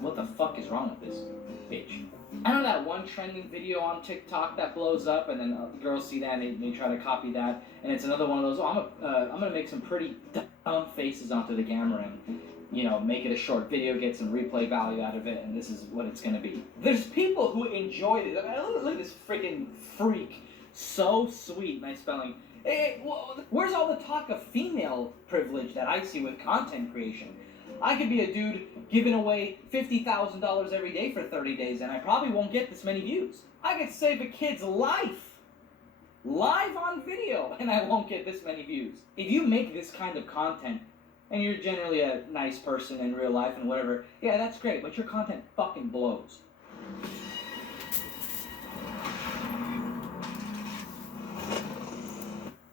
What the fuck is wrong with this bitch? I know that one trending video on TikTok that blows up, and then girls see that and they try to copy that, and it's another one of those, I'm gonna make some pretty dumb faces onto the camera and, you know, make it a short video, get some replay value out of it, and this is what it's gonna be. There's people who enjoy this. I mean, look at this freaking freak. So sweet. Nice spelling. Hey, where's all the talk of female privilege that I see with content creation? I could be a dude giving away $50,000 every day for 30 days and I probably won't get this many views. I could save a kid's life live on video and I won't get this many views. If you make this kind of content and you're generally a nice person in real life and whatever, yeah, that's great, but your content fucking blows.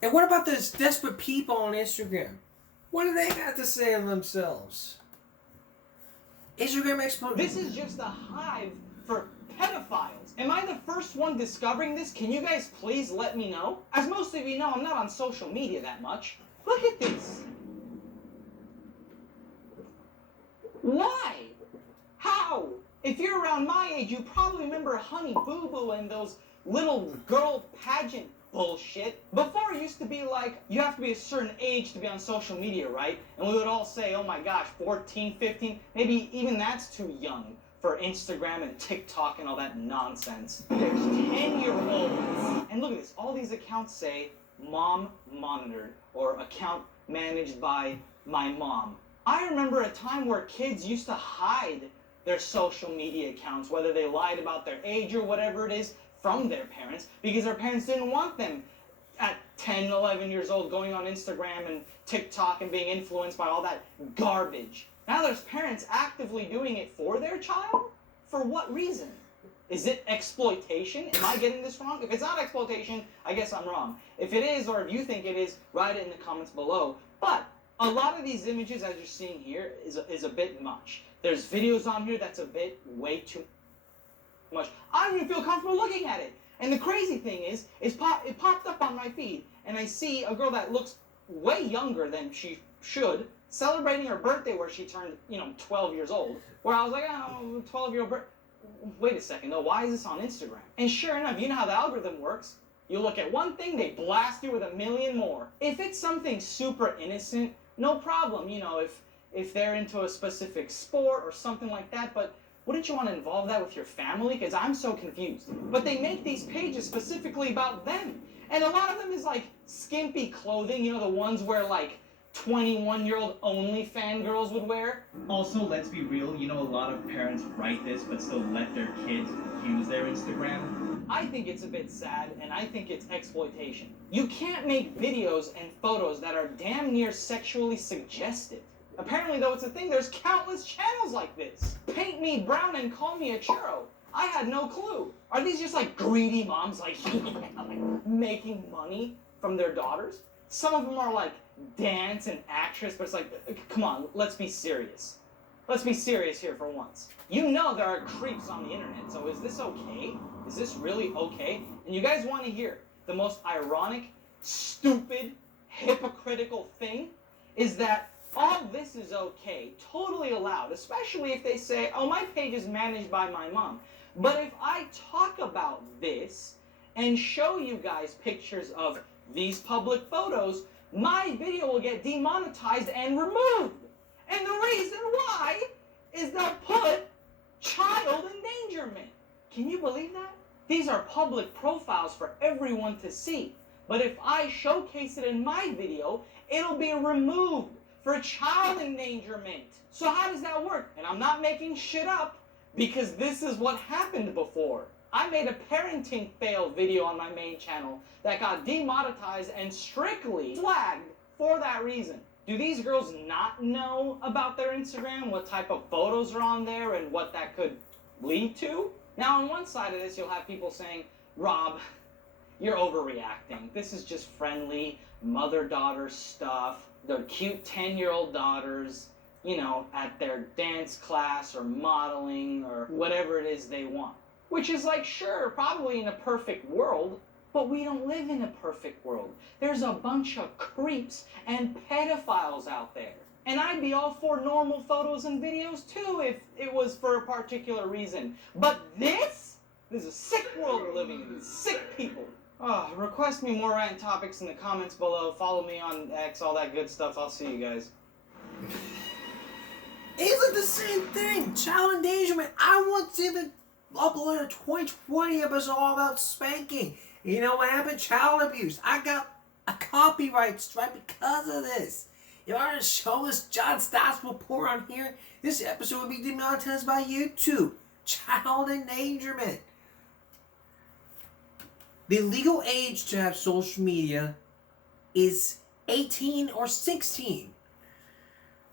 And what about those desperate people on Instagram? What do they got to say of themselves? Instagram expert. This is just a hive for pedophiles. Am I the first one discovering this? Can you guys please let me know? As most of you know, I'm not on social media that much. Look at this. Why? How? If you're around my age, you probably remember Honey Boo Boo and those little girl pageant bullshit. Before it used to be like, you have to be a certain age to be on social media, right? And we would all say, oh my gosh, 14, 15, maybe even that's too young for Instagram and TikTok and all that nonsense. There's 10-year-olds. And look at this, all these accounts say, mom monitored, or account managed by my mom. I remember a time where kids used to hide their social media accounts, whether they lied about their age or whatever it is, from their parents, because their parents didn't want them at 10, 11 years old going on Instagram and TikTok and being influenced by all that garbage. Now there's parents actively doing it for their child? For what reason? Is it exploitation? Am I getting this wrong? If it's not exploitation, I guess I'm wrong. If it is, or if you think it is, write it in the comments below. But a lot of these images, as you're seeing here, is a bit much. There's videos on here that's a bit way too much. I don't even feel comfortable looking at it. And the crazy thing is it popped up on my feed, and I see a girl that looks way younger than she should, celebrating her birthday where she turned, 12 years old. Where I was like, oh, 12-year-old birthday. Wait a second, though, why is this on Instagram? And sure enough, you know how the algorithm works. You look at one thing, they blast you with a million more. If it's something super innocent, no problem, if they're into a specific sport or something like that, but wouldn't you want to involve that with your family? Because I'm so confused. But they make these pages specifically about them. And a lot of them is like skimpy clothing, the ones where like 21-year-old only fangirls would wear. Also, let's be real, a lot of parents write this but still let their kids use their Instagram. I think it's a bit sad, and I think it's exploitation. You can't make videos and photos that are damn near sexually suggestive. Apparently, though, it's a thing. There's countless channels like this. Paint me brown and call me a churro. I had no clue. Are these just like greedy moms like making money from their daughters? Some of them are like dance and actress, but it's like, come on, let's be serious. Let's be serious here for once. You know there are creeps on the internet, so is this okay? Is this really okay? And you guys want to hear the most ironic, stupid, hypocritical thing is that all this is okay, totally allowed, especially if they say, oh, my page is managed by my mom. But if I talk about this and show you guys pictures of these public photos, my video will get demonetized and removed. And the reason why is they'll put child endangerment. Can you believe that? These are public profiles for everyone to see. But if I showcase it in my video, it'll be removed for child endangerment. So how does that work? And I'm not making shit up, because this is what happened before. I made a parenting fail video on my main channel that got demonetized and strictly flagged for that reason. Do these girls not know about their Instagram, what type of photos are on there, and what that could lead to? Now, on one side of this, you'll have people saying, Rob, you're overreacting. This is just friendly mother-daughter stuff. Their cute 10-year-old daughters, at their dance class or modeling or whatever it is they want. Which is like, sure, probably in a perfect world, but we don't live in a perfect world. There's a bunch of creeps and pedophiles out there. And I'd be all for normal photos and videos too if it was for a particular reason. But this is a sick world we're living in. Sick people. Request me more rant topics in the comments below. Follow me on X, all that good stuff. I'll see you guys. Isn't the same thing? Child endangerment. I once even uploaded a 2020 episode all about spanking. You know what happened? Child abuse. I got a copyright strike because of this. If I were to show this John Stossel report on here, this episode would be demonetized by YouTube. Child endangerment. The legal age to have social media is 18 or 16.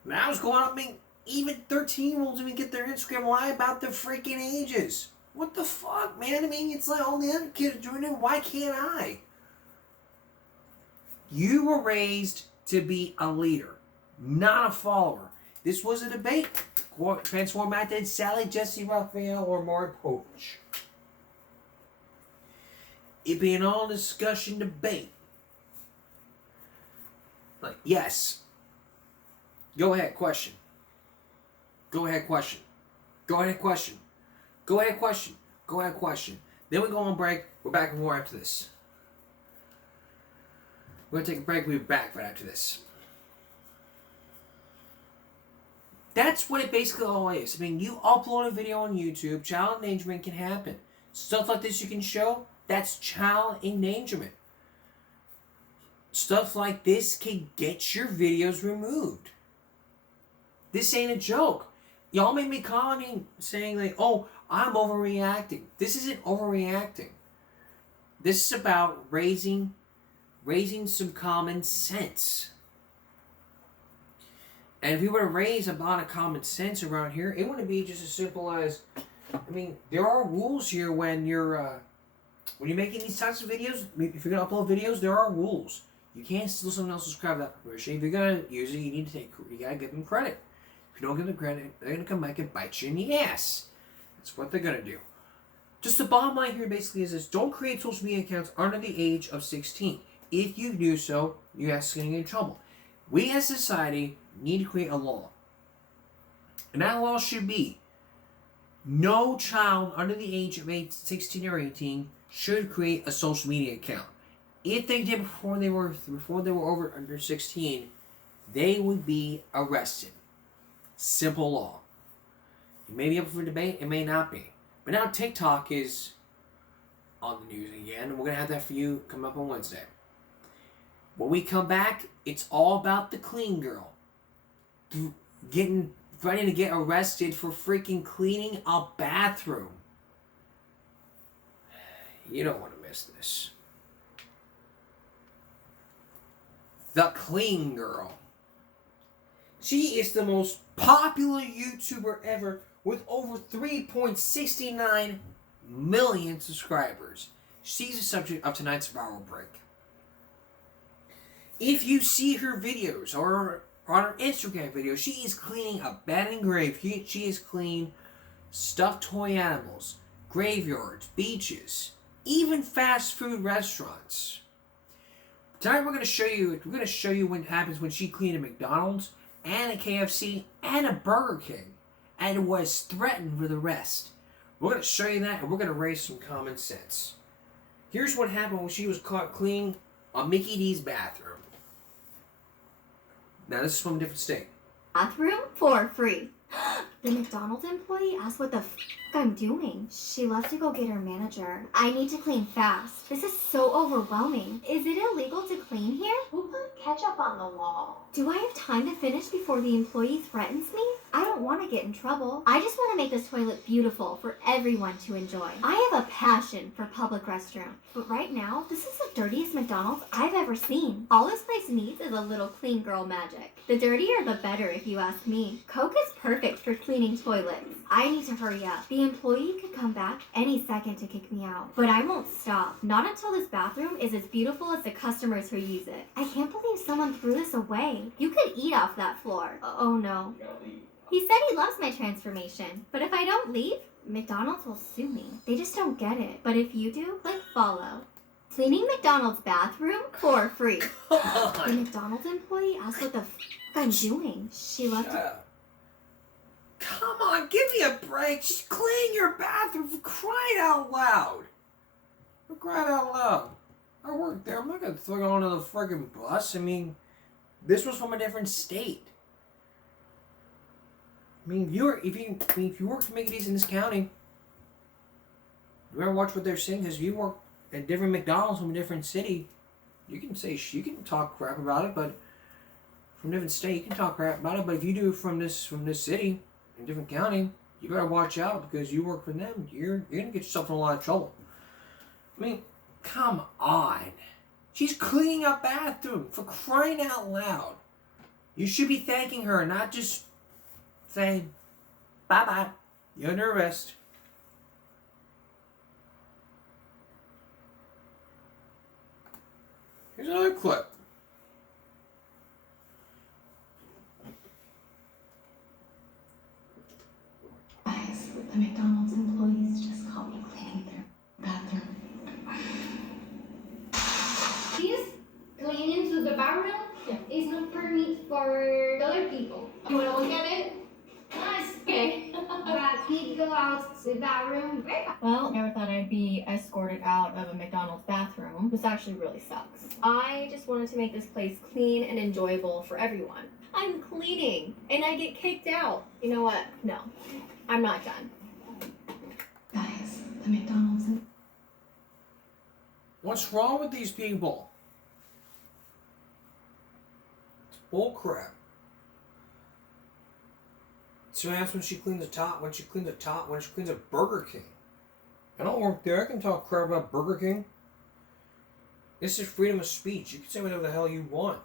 When I was growing up, even 13-year-olds even get their Instagram lie about their freaking ages. What the fuck, man? I mean, it's like all the other kids are doing it. Why can't I? You were raised to be a leader, not a follower. This was a debate. Transform Matt did Sally, Jesse Raphael, or Maury Povich. It be an all discussion debate. Like, yes. Go ahead, question. Go ahead, question. Go ahead, question. Go ahead, question. Go ahead, question. Then we go on break. We're back with more after this. We're going to take a break. We'll be back right after this. That's what it basically all is. I mean, you upload a video on YouTube, child endangerment can happen. Stuff like this you can show, that's child endangerment. Stuff like this can get your videos removed. This ain't a joke. Y'all made me commenting saying like, oh, I'm overreacting. This isn't overreacting. This is about raising some common sense. And if we were to raise a lot of common sense around here, it wouldn't be just as simple as, I mean, there are rules here when you're making these types of videos. If you're gonna upload videos, there are rules. You can't steal someone else's crap without permission. If you're gonna use it, you gotta give them credit. If you don't give them credit, they're gonna come back and bite you in the ass. That's what they're gonna do. Just the bottom line here basically is this: don't create social media accounts under the age of 16. If you do so, you're getting in trouble. We as a society need to create a law. And that law should be no child under the age of 16 or 18 should create a social media account. If they did before they were over under 16, they would be arrested. Simple law. It may be up for debate, it may not be. But now TikTok is on the news again, and we're going to have that for you come up on Wednesday. When we come back, it's all about the clean girl getting ready to get arrested for freaking cleaning a bathroom. You don't want to miss this. The clean girl. She is the most popular YouTuber ever with over 3.69 million subscribers. She's the subject of tonight's viral break. If you see her videos or on her Instagram videos, she is cleaning a abandoned grave. She is cleaning stuffed toy animals, graveyards, beaches, even fast food restaurants. Tonight we're going to show you what happens when she cleaned a McDonald's and a KFC and a Burger King and was threatened with arrest. We're going to show you that, and we're going to raise some common sense. Here's what happened when she was caught cleaning a Mickey D's bathroom. Now this is from a different state. Bathroom for free. The McDonald's employee asked what the f I'm doing. She left to go get her manager. I need to clean fast. This is so overwhelming. Is it illegal to clean here? Who put ketchup on the wall? Do I have time to finish before the employee threatens me? I don't want to get in trouble. I just want to make this toilet beautiful for everyone to enjoy. I have a passion for public restrooms, but right now, this is the dirtiest McDonald's I've ever seen. All this place needs is a little clean girl magic. The dirtier the better if you ask me. Coke is perfect for cleaning toilets. I need to hurry up. The employee could come back any second to kick me out. But I won't stop. Not until this bathroom is as beautiful as the customers who use it. I can't believe someone threw this away. You could eat off that floor. Oh no. He said he loves my transformation. But if I don't leave, McDonald's will sue me. They just don't get it. But if you do, click follow. Cleaning McDonald's bathroom for free. The McDonald's employee asked what the f I'm doing. She left it. Come on, give me a break. She's cleaning your bathroom for crying out loud. For crying out loud. I work there. I'm not going to throw it onto the friggin' bus. I mean, this was from a different state. I mean, if you work for Mickey D's in this county, you better watch what they're saying, because if you work at different McDonald's from a different city, you can talk crap about it, but from a different state, you can talk crap about it. But if you do it from this city, in a different county, you better watch out because you work for them. You're gonna get yourself in a lot of trouble. I mean, come on. She's cleaning a bathroom, for crying out loud. You should be thanking her, not just saying, bye-bye, you're under arrest. Here's another clip. Guys, the McDonald's employees just caught me cleaning their bathroom. This cleaning to the bathroom is not permit for other people. You wanna look at it? Nice. Okay. But we go out to the bathroom. Well, never thought I'd be escorted out of a McDonald's bathroom. This actually really sucks. I just wanted to make this place clean and enjoyable for everyone. I'm cleaning and I get kicked out. You know what? No, I'm not done. Guys, the McDonald's. What's wrong with these people? It's bullcrap. So that's when she cleans the top, when she cleans a Burger King. I don't work there. I can talk crap about Burger King. This is freedom of speech. You can say whatever the hell you want.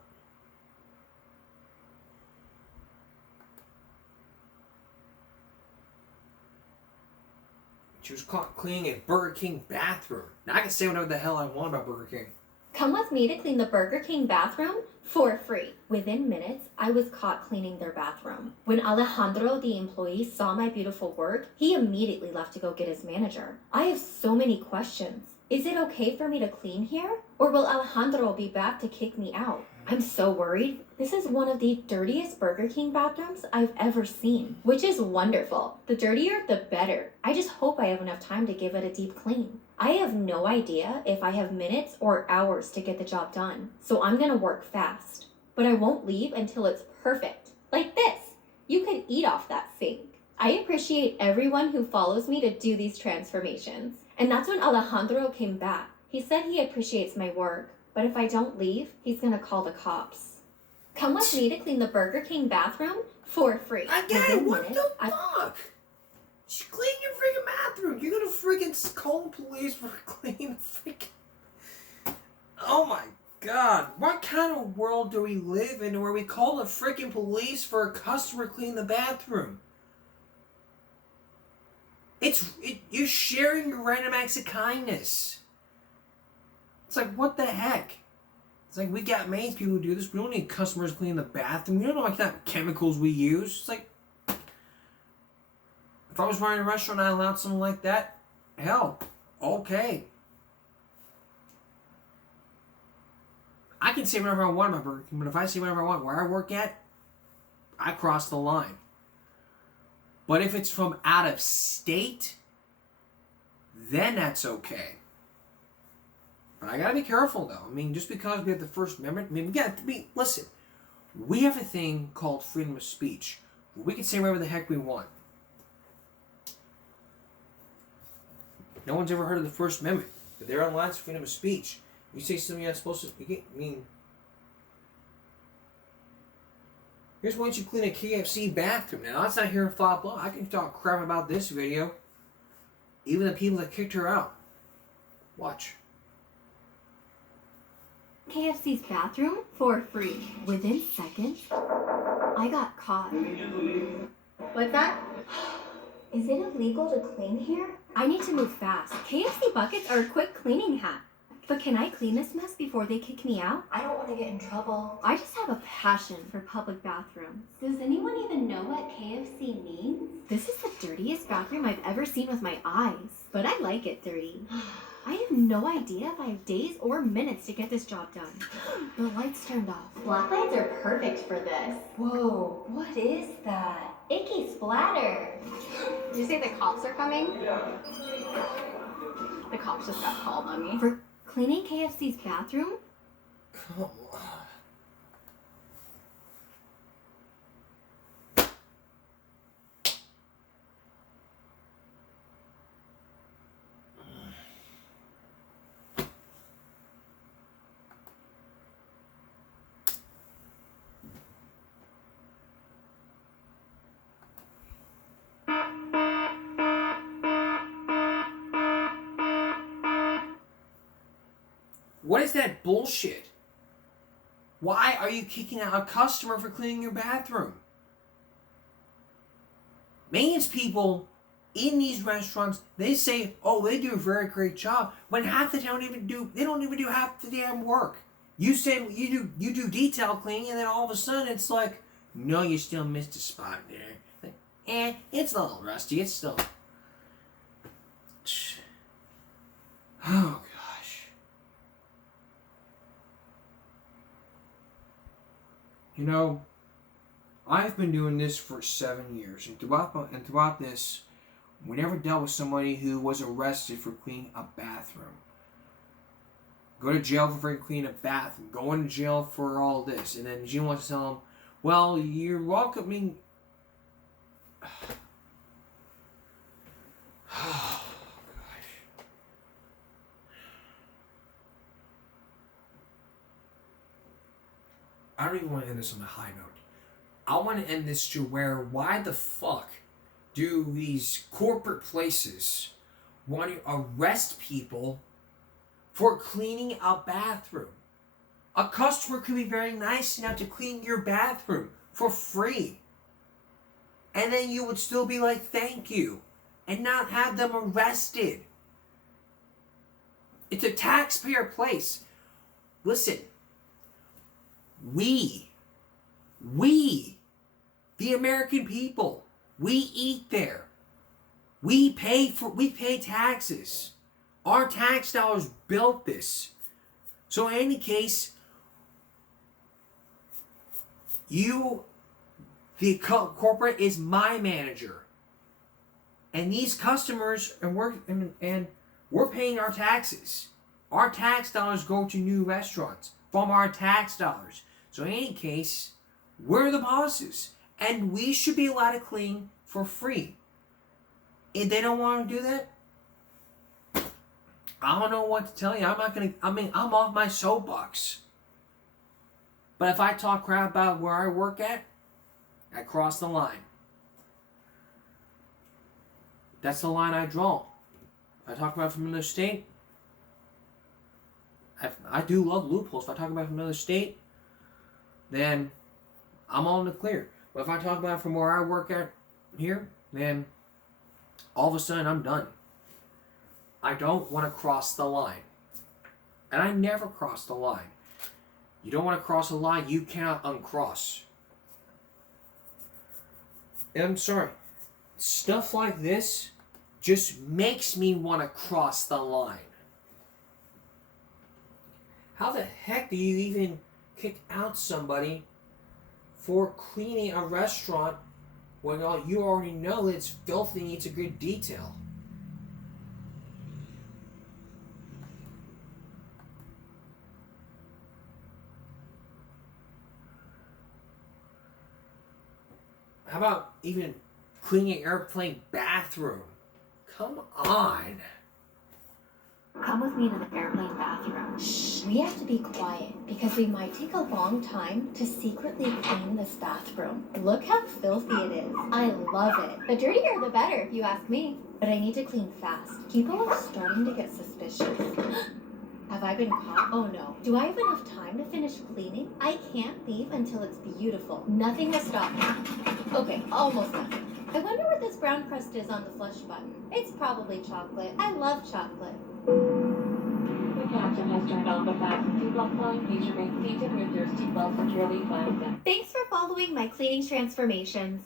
She was caught cleaning a Burger King bathroom. Now I can say whatever the hell I want about Burger King. Come with me to clean the Burger King bathroom for free. Within minutes, I was caught cleaning their bathroom. When Alejandro, the employee, saw my beautiful work, he immediately left to go get his manager. I have so many questions. Is it okay for me to clean here? Or will Alejandro be back to kick me out? I'm so worried. This is one of the dirtiest Burger King bathrooms I've ever seen, which is wonderful. The dirtier, the better. I just hope I have enough time to give it a deep clean. I have no idea if I have minutes or hours to get the job done, so I'm gonna work fast. But I won't leave until it's perfect. Like this. You could eat off that sink. I appreciate everyone who follows me to do these transformations. And that's when Alejandro came back. He said he appreciates my work, but if I don't leave, he's gonna call the cops. Come with me to clean the Burger King bathroom for free. Again, what the fuck? Just clean your freaking bathroom. You're gonna freaking call the police for cleaning the freaking... Oh my god. What kind of world do we live in where we call the freaking police for a customer cleaning the bathroom? You're sharing your random acts of kindness. It's like, what the heck? It's like, we got maintenance people who do this. We don't need customers cleaning the bathroom. We don't know what kind of chemicals we use. It's like, if I was running a restaurant and I allowed something like that, hell, okay. I can say whatever I want about Burger King, but if I say whatever I want where I work at, I cross the line. But if it's from out of state, then that's okay. But I gotta be careful though. I mean, just because we have the First Amendment, I mean, we got to be, listen, we have a thing called freedom of speech. We can say whatever the heck we want. No one's ever heard of the First Amendment, but they're online, it's freedom of speech. You say something you're not supposed to, I mean, here's once you clean a KFC bathroom. Now, that's not here in Flop Law. I can talk crap about this video. Even the people that kicked her out. Watch. KFC's bathroom for free. Within seconds, I got caught. What's that? Is it illegal to clean here? I need to move fast. KFC buckets are a quick cleaning hack. But can I clean this mess before they kick me out? I don't want to get in trouble. I just have a passion for public bathrooms. Does anyone even know what KFC means? This is the dirtiest bathroom I've ever seen with my eyes. But I like it dirty. I have no idea if I have days or minutes to get this job done. The lights turned off. Black lights are perfect for this. Whoa, what is that? Icky splatter. Did you say the cops are coming? Yeah. The cops just got called on me. For cleaning KFC's bathroom? Come on. What is that bullshit? Why are you kicking out a customer for cleaning your bathroom? Maintenance people in these restaurants, they say, oh, they do a very great job, when half they don't even do half the damn work. You say you do detail cleaning, and then all of a sudden it's like, no, you still missed a spot there. Like, it's a little rusty. It's still. Oh gosh. You know, I've been doing this for 7 years, and throughout this, we never dealt with somebody who was arrested for cleaning a bathroom. Go to jail for cleaning a bathroom. Going to jail for all this, and then Jim wants to tell him, "Well, you're welcoming." Oh gosh. I don't even want to end this on a high note. I want to end this to where, why the fuck do these corporate places want to arrest people for cleaning a bathroom? A customer could be very nice enough to clean your bathroom for free. And then you would still be like, thank you. And not have them arrested. It's a taxpayer place. Listen. We, the American people, we eat there. We pay taxes. Our tax dollars built this. So in any case, the corporate is my manager. And these customers, and we're paying our taxes. Our tax dollars go to new restaurants from our tax dollars. So in any case, we're the bosses. And we should be allowed to clean for free. If they don't want to do that, I don't know what to tell you. I'm off my soapbox. But if I talk crap about where I work at, I cross the line. That's the line I draw. If I talk about from another state, I do love loopholes. If I talk about from another state, then I'm all in the clear. But if I talk about from where I work at here, then all of a sudden I'm done. I don't want to cross the line. And I never cross the line. You don't want to cross a line you cannot uncross. And I'm sorry. Stuff like this just makes me want to cross the line. How the heck do you even kick out somebody for cleaning a restaurant when you already know it's filthy and needs a good detail? How about even cleaning an airplane bathroom? Come on. Come with me to the airplane bathroom. Shh, we have to be quiet because we might take a long time to secretly clean this bathroom. Look how filthy it is. I love it. The dirtier the better if you ask me. But I need to clean fast. People are starting to get suspicious. Have I been caught? Oh no. Do I have enough time to finish cleaning? I can't leave until it's beautiful. Nothing will stop me. Okay, almost done. I wonder what this brown crust is on the flush button. It's probably chocolate. I love chocolate. The captain has turned on the fasten seatbelt sign. Please remain seated with your seatbelt securely fastened. Thanks for following my cleaning transformations.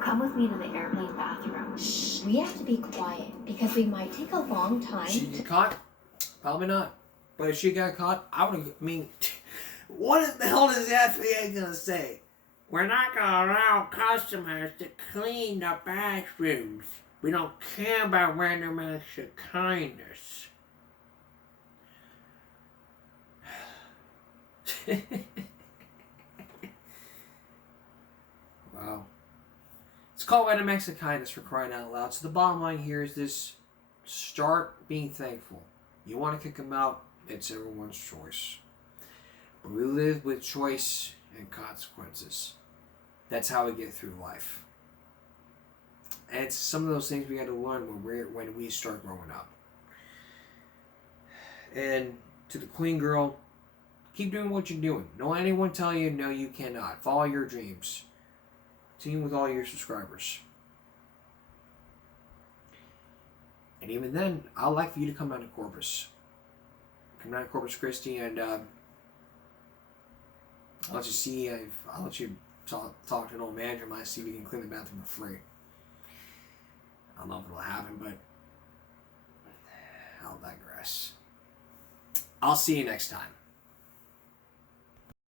Come with me to the airplane bathroom. Shh, we have to be quiet because we might take a long time. She get caught? Probably not. But if she got caught, what the hell is the FAA gonna say? We're not gonna allow customers to clean the bathrooms. We don't care about random acts of kindness. Wow. It's called random acts of kindness, for crying out loud. So the bottom line here is this: start being thankful. You want to kick them out, it's everyone's choice. But we live with choice and consequences. That's how we get through life. And it's some of those things we got to learn when we start growing up. And to the clean girl, keep doing what you're doing. Don't let anyone tell you, no, you cannot. Follow your dreams. Team with all your subscribers. And even then, I'd like for you to come down to Corpus. Come down to Corpus Christi, and I'll let you see. I'll let you talk to an old manager of mine, see if we can clean the bathroom for free. I don't know if it'll happen, but I'll digress. I'll see you next time.